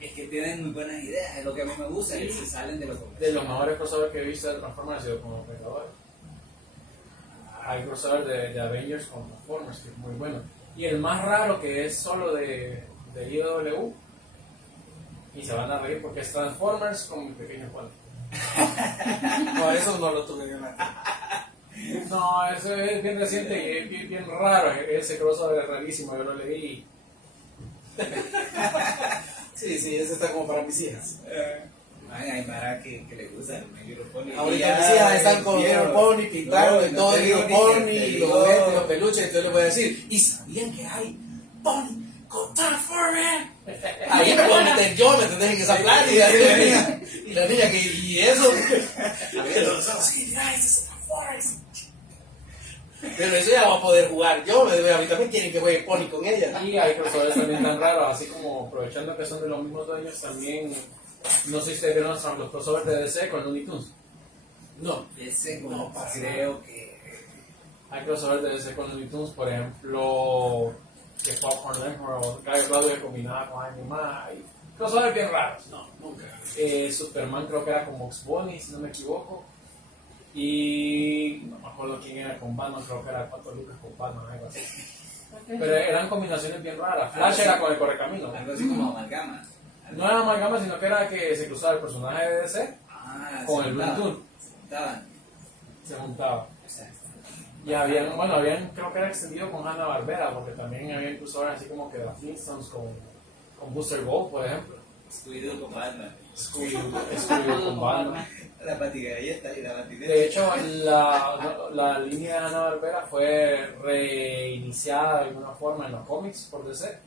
Es que tienen muy buenas ideas, es lo que a mí me gusta, Sí. que se salen de lo De convencional. los mejores crossovers que he visto de Transformers ha sido como Vengadores. Hay crossover de Avengers con Transformers, que es muy bueno. Y el más raro que es solo de IW, y se van a reír porque es Transformers con mi pequeño pony. No, eso no lo tuve yo en la tienda. No, eso es bien reciente y es bien raro. Ese crossover es rarísimo, yo lo leí. Sí, sí, ese está como para mis hijas. Hay para que le gusta el My Little Pony. Ahorita Ya, mis hijas están con quiero. el pony pintando No, y no todo te el digo Little ni que Pony te y digo. los juguetes, los peluches, entonces les voy a decir, ¿y sabían que hay pony con Transformers? Ahí me puedo meter yo, ¿me entendés? En esa plática. Y la niña que, y eso. Sí, mira, ese es Transformers. Pero eso ya va a poder jugar yo, a mí también quieren que juegue pony con ella. Y hay crossovers también tan raros, así como aprovechando que son de los mismos dueños, también, no sé si ustedes vieron los crossovers de DC con Looney Tunes. No. Ese No, para creo que... Hay crossovers de DC con Looney Tunes, por ejemplo, que Popcorn Emperor, Guy Claudio combinada con Anima, hay crossovers bien raros. No, nunca. Superman creo que era con Bugs Bunny, si no me equivoco. Y no me acuerdo quién era con Batman, creo que era 4 lucas con Batman, algo así. Pero eran combinaciones bien raras. Flash era con el Correcamino. Algo así como amalgama. No era amalgama, sino que era que se cruzaba el personaje de DC con se el Looney juntaban. Tunes. Juntaban. Se juntaba. Exacto. Y habían, creo que era extendido con Hanna-Barbera, porque también había incluso así como que las Flintstones con Booster Gold, por ejemplo. Scooby-Doo con Batman. Scooby-Doo con Batman. La patigalleta y la patineta. De hecho, la línea de Hanna-Barbera fue reiniciada de alguna forma en los cómics por DC.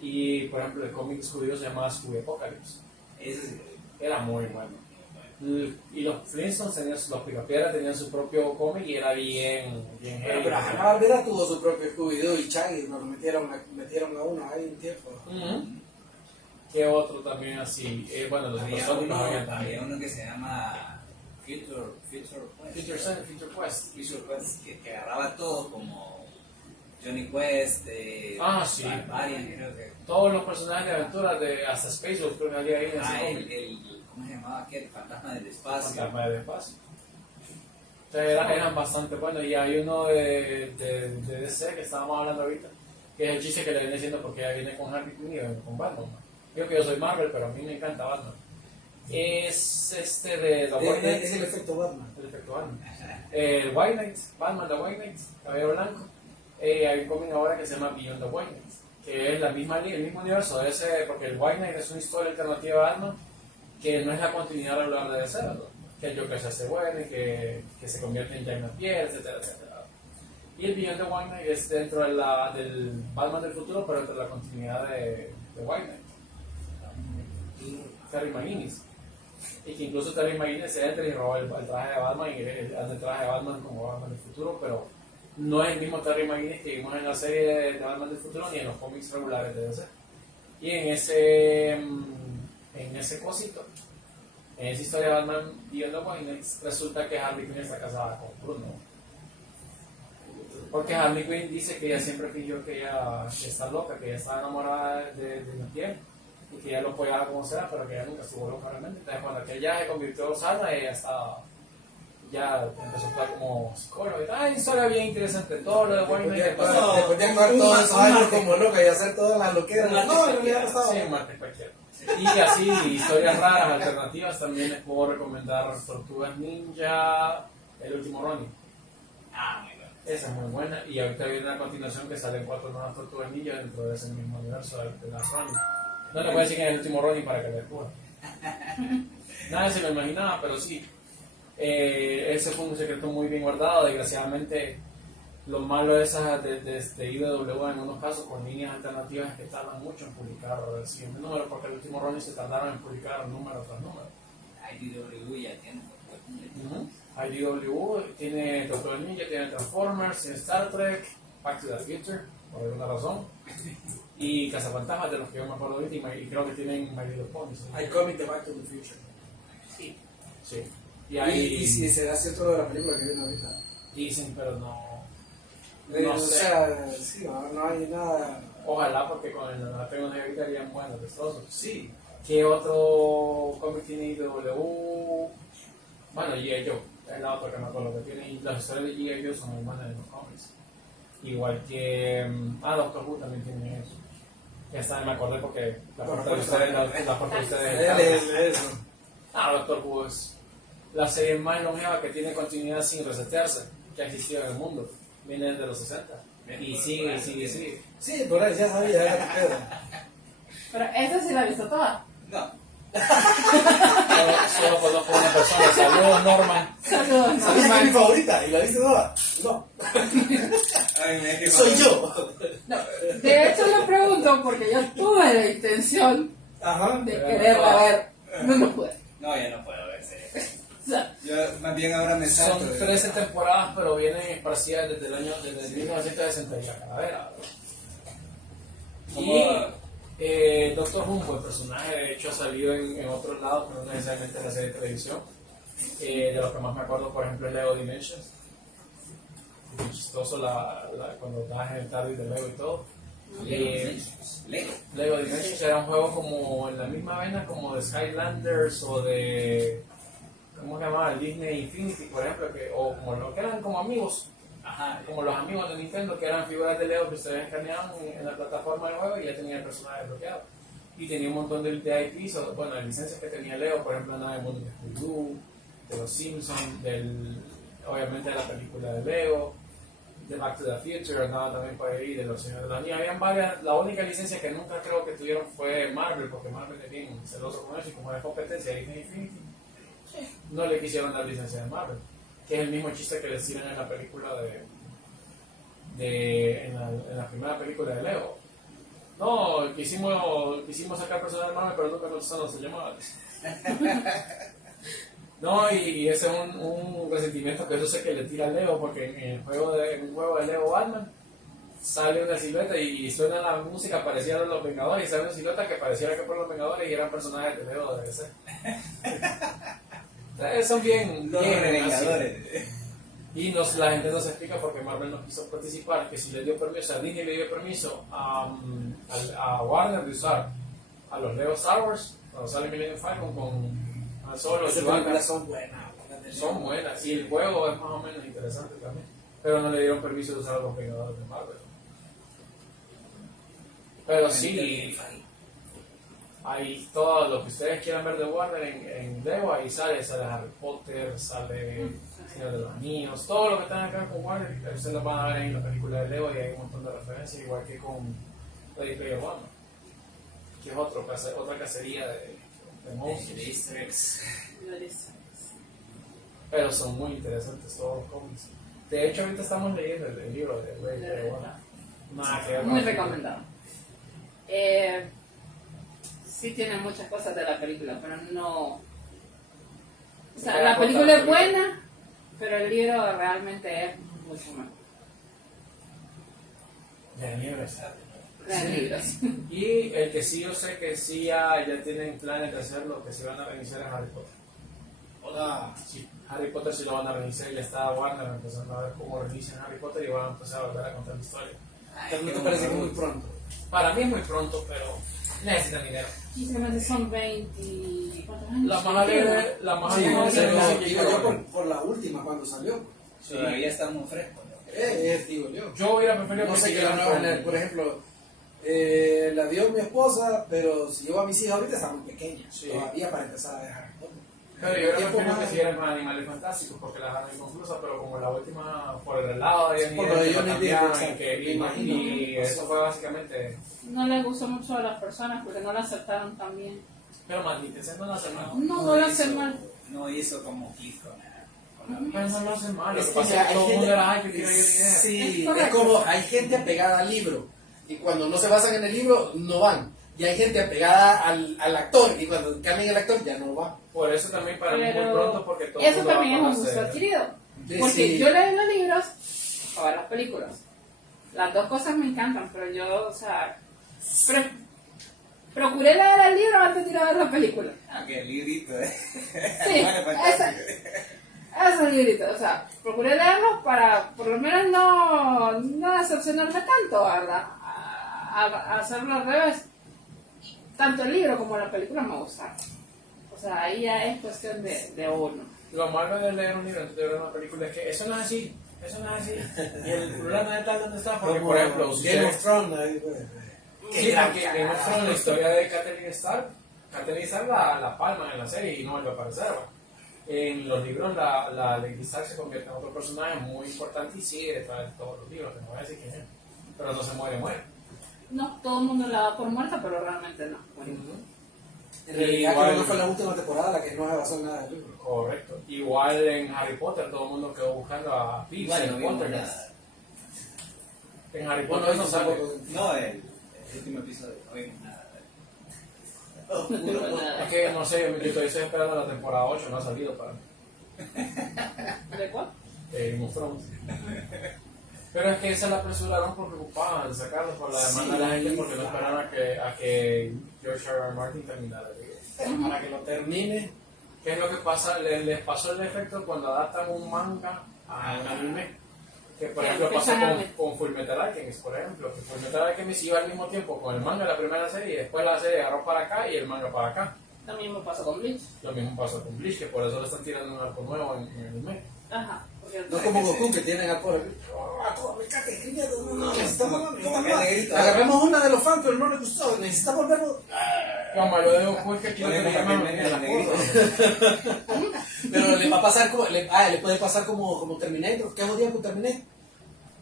Y, por ejemplo, el cómic Scooby-Doo se llamaba Scooby Apocalypse. Eso sí. Era muy bueno. Y los Flintstones tenían, los Picapiedra tenían su propio cómic y era bien heavy. Pero Hanna-Barbera tuvo su propio Scooby-Doo y Shaggy, nos lo metieron a uno ahí un tiempo. Ujú. ¿Qué otro también así? Bueno, los Había Supersónicos uno, habían había también. uno que se llama Future Quest. Future Quest. Future Quest, que agarraba todo como Johnny Quest, Sí. Barbarian, creo que. Todos los personajes de aventura, hasta Space Wolf, creo que había ahí en ese cómic. ¿Cómo se llamaba aquel? Fantasma del espacio. Fantasma del espacio. Entonces eran bastante buenos. Y hay uno de DC que estábamos hablando ahorita, que es el chiste que le viene diciendo porque ya viene con Harley Quinn y con Batman. Yo que yo soy Marvel, pero a mí me encanta Batman. Es de The White Knight. Es el efecto Batman. El efecto Batman. El White Knight, Batman The White Knight, Caballero Blanco. Hay un cómic ahora que se llama Beyond the White Knight, que es la misma el mismo universo de ese, porque el White Knight es una historia alternativa de Batman que no es la continuidad regular de DC, ¿no? Que el Joker se hace bueno y que se convierte en Jack Napier, etcétera, etcétera. Y el Beyond the White Knight es dentro de del Batman del futuro, pero dentro de la continuidad de White Knight. Terry McGinnis. Y que incluso Terry McGinnis entra y roba el traje de Batman y hace el traje de Batman como Batman del futuro, pero no es el mismo Terry McGinnis que vimos en la serie de Batman del futuro ni en los cómics regulares de DC. Y en ese cosito, en esa historia de Batman Beyond the White Knight, resulta que Harley Quinn está casada con Bruno. Porque Harley Quinn dice que ella siempre fingió que ella está loca, que ella está enamorada de Napier y que ella lo apoyaba como sea, pero que ella nunca estuvo loca realmente. Entonces cuando que ella se convirtió sana, ella ya empezó a estar como psicóloga y tal. Historia bien interesante, todo lo de White Knight. Después de actuar todos esos años como loca y hacer todas las loqueras. No, en realidad no estaba. Sí, martes cualquiera. Y así, historias raras, alternativas, también les puedo recomendar Tortugas Ninja, El Último Ronin. Muy bueno. Esa es muy buena. Y ahorita viene una continuación que salen 4 nuevas Tortugas Ninja dentro de ese mismo universo de las Ronin. No le voy a decir que es El Último Ronin para que le descubran. Nadie se lo imaginaba, pero sí. Ese fue un secreto muy bien guardado. Desgraciadamente, lo malo de esas de IDW en unos casos con líneas alternativas es que tardan mucho en publicar el siguiente número, porque el último Ronin se tardaron en publicar número tras número. IDW ya tiene. IDW tiene Tortugas Ninja, tiene Transformers, tiene Star Trek, Back to the Future, por alguna razón, y Cazafantasmas, de los que yo me acuerdo ahorita, y creo que tienen My Little Pony. ¿Sí? Hay cómic de Back to the Future. Sí. Sí. Y Y ahí si será cierto lo de la película que viene ahorita. dicen, pero no O sé. sea, sí, no hay nada. Ojalá, porque con la P1 ahorita harían buenos destrozos. Sí. ¿Qué otro cómic tiene IW? Bueno, G.I. Joe, es la otra que me acuerdo que tiene. Y las historias de G.I. Joe son muy buenas en los cómics. Igual que. Doctor Who también tiene eso. Ya está, me acordé porque la parte de ustedes. La parte de ustedes. Eso. Doctor Who es la serie más longeva que tiene continuidad sin resetearse que ha existido en el mundo. Viene desde los 60. Y sigue. Sí, por ahí ya sabía, era que pedo. Pero esa sí la he visto toda. No. Solo conozco una persona. Saludos, Norman. Saludos. ¿Sabías que es mi favorita? ¿Y la viste toda? No. Ay, mira que Soy cuando- yo. No, de hecho lo pregunto porque yo tuve la intención Ajá. de quererla ver. No pude. No, ya no puedo ver serie. O sea, Yo más bien ahora me salto. Son 13 temporadas, pero vienen esparcidas desde el 1960 y a Calavera. Y Doctor Who, el personaje, de hecho, ha salido en otros lados, pero no necesariamente en la serie de televisión. De los que más me acuerdo, por ejemplo, es Lego Dimensions. Muy chistoso cuando estabas en el TARDIS de Lego y todo. Lego. Lego Dimensions era un juego como en la misma vena como de Skylanders o de. ¿Cómo se llamaba? Disney Infinity, por ejemplo, o como lo que eran como amigos. Ajá. Como los amigos de Nintendo, que eran figuras de Lego que ustedes escaneaban en la plataforma de juego y ya tenía el personaje desbloqueado. Y tenía un montón de IPs, de licencias que tenía Lego, por ejemplo, nada de mundo de Scooby-Doo, de los Simpsons, obviamente de la película de Lego, de Back to the Future, andaba también por ahí, de los Señores de la Nieve. Habían varias, la única licencia que nunca creo que tuvieron fue Marvel, porque Marvel es bien celoso con eso y como era competencia de Disney Infinity, no le quisieron dar licencia de Marvel, que es el mismo chiste que les tiran en la película en la primera película de Lego. No, quisimos sacar personajes de Marvel, pero nunca nos se llamaba. No, y ese es un resentimiento que yo sé que le tira a Lego, porque en un juego de Lego Batman sale una silueta y suena la música parecida a los Vengadores y sale una silueta que pareciera que por los Vengadores y eran personajes de Lego de DC. Son bien Los así. Vengadores. Y la gente no se explica por qué Marvel no quiso participar, que si le dio permiso, a Disney le dio permiso a Warner de usar a los Lego Star Wars, cuando sale Millennium Falcon con Han Solo, Esas Chewbacca. películas son buenas. Son buenas, y el juego es más o menos interesante también, pero no le dieron permiso de usar a los Vengadores de Marvel. Pero sí, ahí todo lo que ustedes quieran ver de Warner en Lego, ahí sale Harry Potter, sale Señor de los Anillos, todo lo que tenga que ver con Warner, ustedes lo van a ver en la película de Lego y hay un montón de referencias, igual que con Ready Player One, que es otra cacería de monstruos. De Easter eggs. Pero son muy interesantes todos los cómics. De hecho, ahorita estamos leyendo el libro de Ready Player One. Nada que ver muy con- recomendado. Sí tiene muchas cosas de la película, pero no... O sea, la película es buena, pero el libro realmente es mucho mejor. De aniversario. De libros. Y el que sí yo sé que sí ya tienen planes de hacerlo, que sí van a reiniciar es Harry Potter. Hola. Sí, Harry Potter sí lo van a reiniciar y ya está Warner empezando a ver cómo reinician Harry Potter y van a empezar a volver a contar la historia. Pero no te parece que es muy pronto. Para mí es muy pronto, pero necesitan dinero. Sinceramente son 20... ¿Cuántos años? La más alegre, Sí, no sé, pero no sé digo qué yo quiero. por la última cuando salió. Todavía está muy fresco. Digo yo. Yo hubiera preferido No sé que siguieran la nueva, con- por ejemplo, la dio mi esposa, pero si llevo a mis hijas ahorita están muy pequeñas. Sí. Todavía para empezar a dejar. Pero yo hubiera Tiempo preferido que más. siguieran con Animales Fantásticos porque la dejaron inconclusa, pero como la última por el lado de Por lo de Johnny Depp, cambiaron exacto, y me imagino. y eso fue básicamente. No le gustó mucho a las personas porque no la aceptaron tan bien. Pero maldita, no lo hacen mal. No lo hacen mal. No hizo como clic con la Pero no lo hacen mal. Lo Es que que pasa mira, es que todo el mundo era ay que quiero Johnny Depp. Sí, Es es correcto. como hay gente apegada al libro y cuando no se basan en el libro no van. Y hay gente apegada al actor y cuando cambian el actor ya no va. Por eso también para mí es muy Pero pronto porque todo el eso mundo va también es a un gusto conocer. adquirido. Sí, Porque sí. yo leo los libros para ver las películas. Las dos cosas me encantan, pero yo, o sea, Procuré leer el libro antes de ir a ver la película. Ah, que el librito, Sí, Bueno, fantástico. Esos libritos, o sea, procuré leerlos para por lo menos no decepcionarme tanto, ¿verdad? A hacerlo al revés. Tanto el libro como la película me gustaron. O sea, ahí ya es cuestión de uno. Lo malo de leer un libro antes de ver una película es que eso no es así. Y el problema de tal donde está, porque por ejemplo, Game of Thrones, ahí, pues. sí, porque Game of Thrones, la historia de Catelyn Stark la palma en la serie y no vuelve a aparecer. ¿Va? En los libros, la Lady Stark se convierte en otro personaje muy importante y sigue detrás de todos los libros, que no voy a decir quién es, pero no se muere. No, todo el mundo la da por muerta, pero realmente no. En realidad Igual- creo que fue la última temporada la que no se basó en nada del libro. Correcto. Igual en Harry Potter, todo el mundo quedó buscando a Peeves Igual no en vimos Pottergast. nada. En Harry Bueno, Potter no eso sale. tampoco. No, el último episodio, no vimos nada. Es que no sé, yo estoy esperando la temporada 8, no ha salido para ¿De cuál? Game of Thrones. Pero es que esa la apresuraron porque ocupaban de sacarlo por la demanda de la gente porque no esperaron a que George R. R. Martin terminara el libro. Para que lo termine. ¿Qué es lo que pasa? Les pasó el efecto cuando adaptan un manga a un anime. Que por Que ejemplo pasa empiezan a- con Fullmetal Alchemist, por ejemplo. Que Fullmetal Alchemist iba al mismo tiempo con el manga de la primera serie y después la serie agarró para acá y el manga para acá. Lo mismo pasó con Bleach. Lo mismo pasó con Bleach, que por eso le están tirando un arco nuevo en el anime. Ajá. Porque No como Goku que tienen al pobre. Me caga escribiendo. No, necesitamos. Como que negrito. Agarramos una de los fans, pero no le gustó. Necesitamos verlo. Como lo de Goku es que aquí no Bueno, tenía también en la negrito. foto. Pero le va a pasar como. Le puede pasar como Terminator. ¿Qué jodían con Terminator?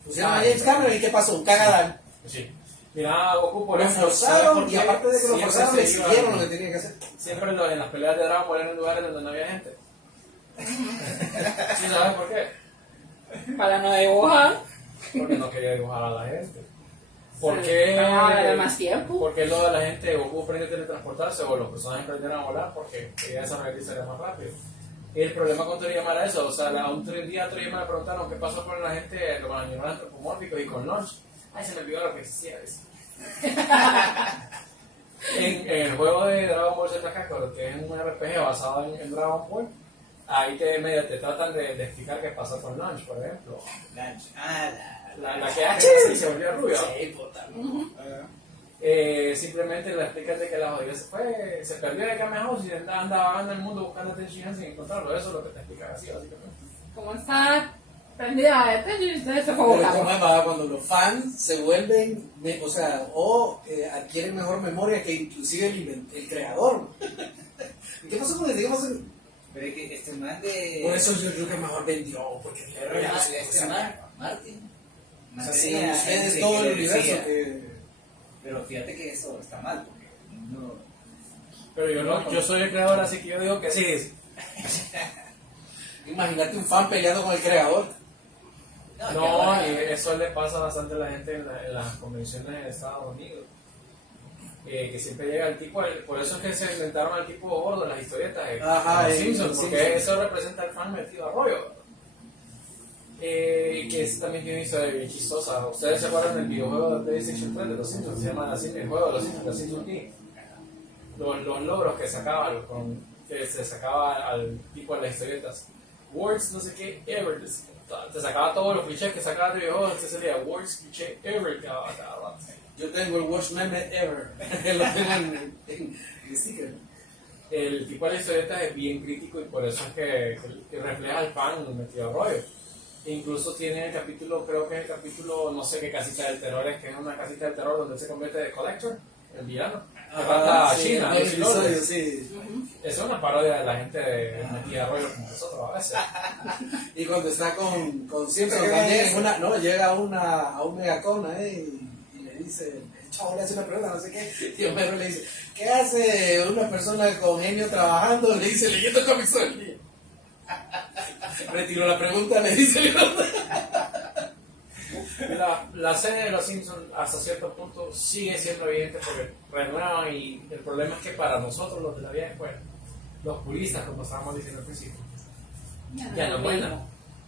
Pusieron a James Cameron y ¿qué pasó? Un cagadal. Sí. Mira, Goku, por Lo ejemplo, ¿sabes forzaron por y qué aparte de que lo siempre forzaron, se le iba- exigieron lo que tenía que hacer. Siempre en las peleas de Dragon Ball eran en lugares donde no había gente. ¿Sí sabes por qué? para no dibujar, Porque no quería dibujar a la gente. ¿Por qué? para ganar más tiempo. Porque lo de la gente, Goku aprende a teletransportarse o los personajes aprendieron a volar porque quería desarrollar historias más rápido. Y el problema con Toriyama era eso, o sea, a un día a Toriyama le preguntaron qué pasó con la gente, con los animales antropomórficos y con Launch. Ay, se me olvidó lo que existía eso. en el juego de Dragon Ball Z Kakarot, que es un RPG basado en Dragon Ball, ahí te tratan de explicar qué pasó con Launch, por ejemplo. Lunch. Ah, La que hace y se volvió rubia. Sí, puta. Simplemente le explican de que la jodida se perdió de Kamehameha y anda vagando en el mundo buscando atención sin encontrarlo. Eso es lo que te explican así, básicamente. Como está prendida de techo y ustedes se fue Pero volando. ¿cómo es, va? Cuando los fans se vuelven, o sea, adquieren mejor memoria que inclusive el creador. ¿Qué pasó con el? ¿Qué pasó? Pero es que este man de. Por eso yo creo que mejor vendió, porque Este man, Martin. o sea, si ustedes todo el universo que... Pero fíjate que eso está mal, porque no. Pero yo soy el creador, así que yo digo que sí. Imagínate un fan peleando con el creador. No, y eso le pasa bastante a la gente en las convenciones en Estados Unidos. Que siempre llega el tipo, por eso es que se inventaron al tipo gordo en las historietas de Ajá, los en Simpsons, los porque Simpsons. eso representa al fan metido a rollo. Que es también tiene una historia bien chistosa. Ustedes se acuerdan del videojuego de PlayStation 3 de los Simpsons, se llama así el juego de los Simpsons, los Simpsons King. Los logros que sacaban, que se sacaba al tipo en las historietas. Words, no sé qué, ever. Te sacaba todos los clichés que sacaba de videojuegos, entonces sería words, cliché, ever, cada rato. Yo tengo el Worst Meme Ever. Lo tengo en sticker. El tipo de la historieta es bien crítico y por eso es que refleja al fan metido a rollo. Incluso tiene el capítulo, creo que es el capítulo, no sé qué casita del terror es, que es una casita del terror donde él se convierte de collector, el villano. Que mata a sí, China, el Lucy episodio, Lawless. sí. Es una parodia de la gente metida a rollo como nosotros a veces. Y cuando está con Simpson ¿Qué también, es? llega a un megacon y le dice, el chavo le hace una pregunta, no sé qué, y Homero le dice, ¿qué hace una persona con genio trabajando? Le dice, leyendo cómics todo el día. Retiró la pregunta, le dice, La serie de los Simpsons hasta cierto punto sigue siendo evidente porque renuevan y el problema es que para nosotros los de la vieja escuela, los puristas como estábamos diciendo al principio, ya no es buena.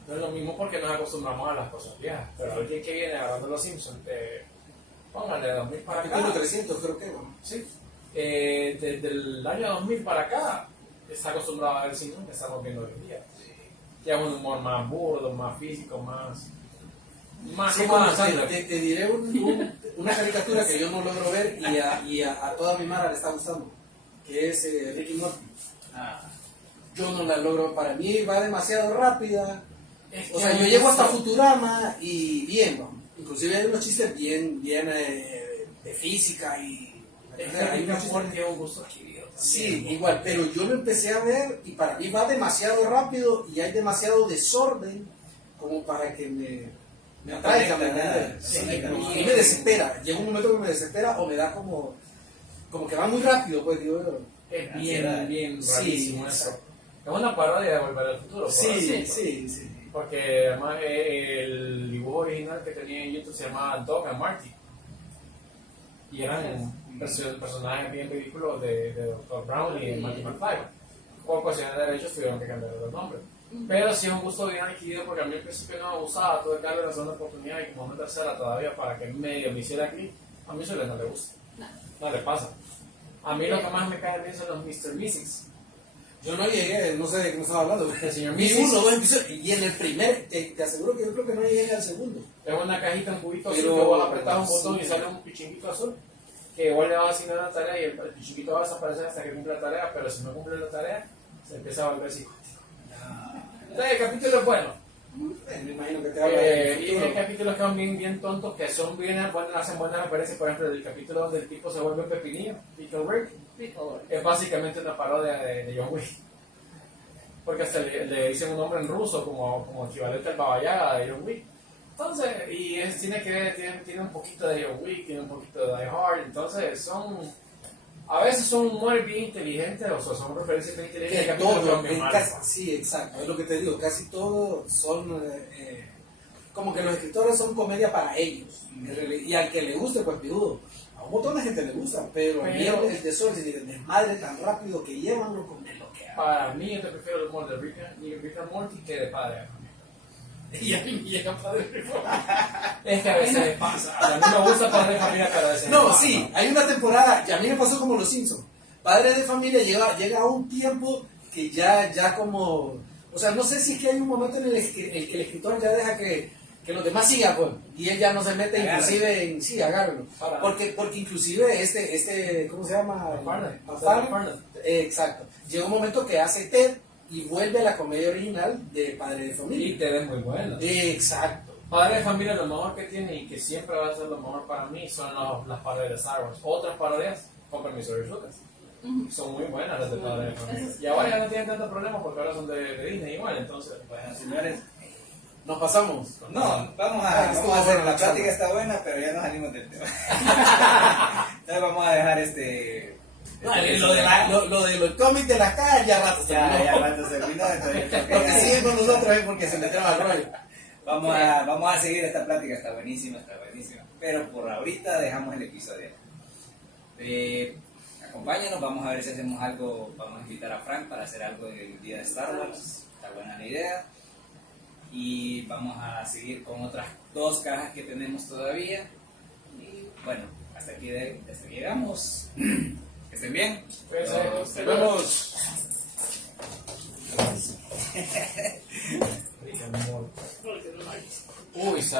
No es lo mismo porque nos acostumbramos a las cosas viejas, pero alguien que viene agarrando los Simpsons, póngale 2000 para acá. capítulo 300 creo que, ¿no? Sí. desde el año 2000 para acá, está acostumbrado a ver Simpsons que estamos viendo hoy en día. Ya un humor más burdo, más físico, más Sí, como bueno, Sandler. te diré una caricatura que yo no logro ver y a toda mi mara le está gustando, que es Ricky Morty. Ah, Yo no la logro, para mí va demasiado rápida. Es O que sea, yo me llego gusta- hasta Futurama y bien, ¿no? Inclusive hay unos chistes bien de física y... Es que hay Rick unos and chistes- Morty es un gusto adquirido también. Sí, igual, pero yo lo empecé a ver y para mí va demasiado rápido y hay demasiado desorden como para que me atraiga, ¿me entiendes? Sí, Sí, sí, y me desespera, llega un momento que me desespera o me da como que va muy rápido, pues digo yo. Es Ansiedad. bien Sí, rarísimo eso. exacto. Es una parodia de Volver al Futuro. por Sí, así sí. Porque además el dibujo original que tenía en YouTube se llamaba Doug and Marty. Y eran personajes bien ridículos de Dr. Brown y de Marty McFly. Por cuestiones de derechos tuvieron que cambiar los nombres. Pero sí es un gusto bien adquirido porque a mí al principio no me gustaba, tuve que darle la segunda oportunidad y como una tercera todavía para que medio me hiciera clic. A mí eso no le gusta. No le pasa. A mí lo que más me cae bien son los Mr. Mystics. Yo no llegué, no sé de qué me estaba hablando. El señor Vi Mystics uno, dos episodios y en el primer, te aseguro que yo creo que no llegué al segundo. es una cajita, un cubito azul Pero- que vos apretás un botón sí. y sale un pichinguito azul que vos le vas a asignar una tarea y el pichinguito va a desaparecer hasta que cumpla la tarea, pero si no cumple la tarea se empieza a volver psicótico. Entonces el capítulo es bueno. Me imagino que te habla del Y futuro. hay capítulos que son bien tontos, que son hacen buenas referencias. Por ejemplo, el capítulo donde el tipo se vuelve un pepinillo, Pickle Rick, es básicamente una parodia de John Wick. Porque hasta le dicen un nombre en ruso como equivalente al Baba Yaga de John Wick. Entonces, tiene un poquito de John Wick, tiene un poquito de Die Hard. Entonces, a veces son humores bien inteligentes, o sea, son referencias bien inteligentes. Que hay capítulos que todo, son bien en malos. sí, exacto, es lo que te digo, casi todos son como que los escritores son comedia para ellos, y al que le guste, pues pidudo, a un montón de gente le gusta, pero a mí el desorden y el desmadre tan rápido que llevan lo con lo que hago. Para mí, yo te prefiero el humor de Rick and Morty que de Padre de Familia. Y a mí me llega Padre de Familia. Es que a veces me pasa. A mí me gusta Padre de Familia, pero a veces me No, pasa. sí, hay una temporada, y a mí me pasó como los Simpsons, Padre de Familia llega a un tiempo que ya como, o sea, no sé si es que hay un momento en el que el escritor ya deja que los demás sigan, pues, y él ya no se mete Agarra. inclusive en, sí, agárrenlo, Para. porque inclusive ¿cómo se llama? MacFarlane. Exacto, llega un momento que hace Ted y vuelve a la comedia original de Padre de Y Familia. te ves muy bueno. Exacto. Padre de Familia, lo mejor que tiene y que siempre va a ser lo mejor para mí son las parodias de Star Wars. Otras parodias, con permiso de Lucas. Son muy buenas las de Padre de Familia. Y ahora ya no tienen tanto problema porque ahora son de Disney igual, entonces. bueno, señores. Nos pasamos. No, vamos estuvo a hacer, buena la la plática charla. está buena, pero ya nos salimos del tema. Entonces vamos a dejar Lo de los cómics de las calles ya rato se ya terminó. rato se terminó, entonces creo que Los que ya- siguen con nosotros es porque se metieron al rollo. vamos a seguir esta plática, está buenísima. Pero por ahorita dejamos el episodio. Acompáñanos, vamos a ver si hacemos algo, vamos a invitar a Frank para hacer algo el día de Star Wars, está buena la idea. Y vamos a seguir con otras 2 cajas que tenemos todavía. Y bueno, hasta aquí llegamos. Que estén bien. Cuídense. Nos vemos.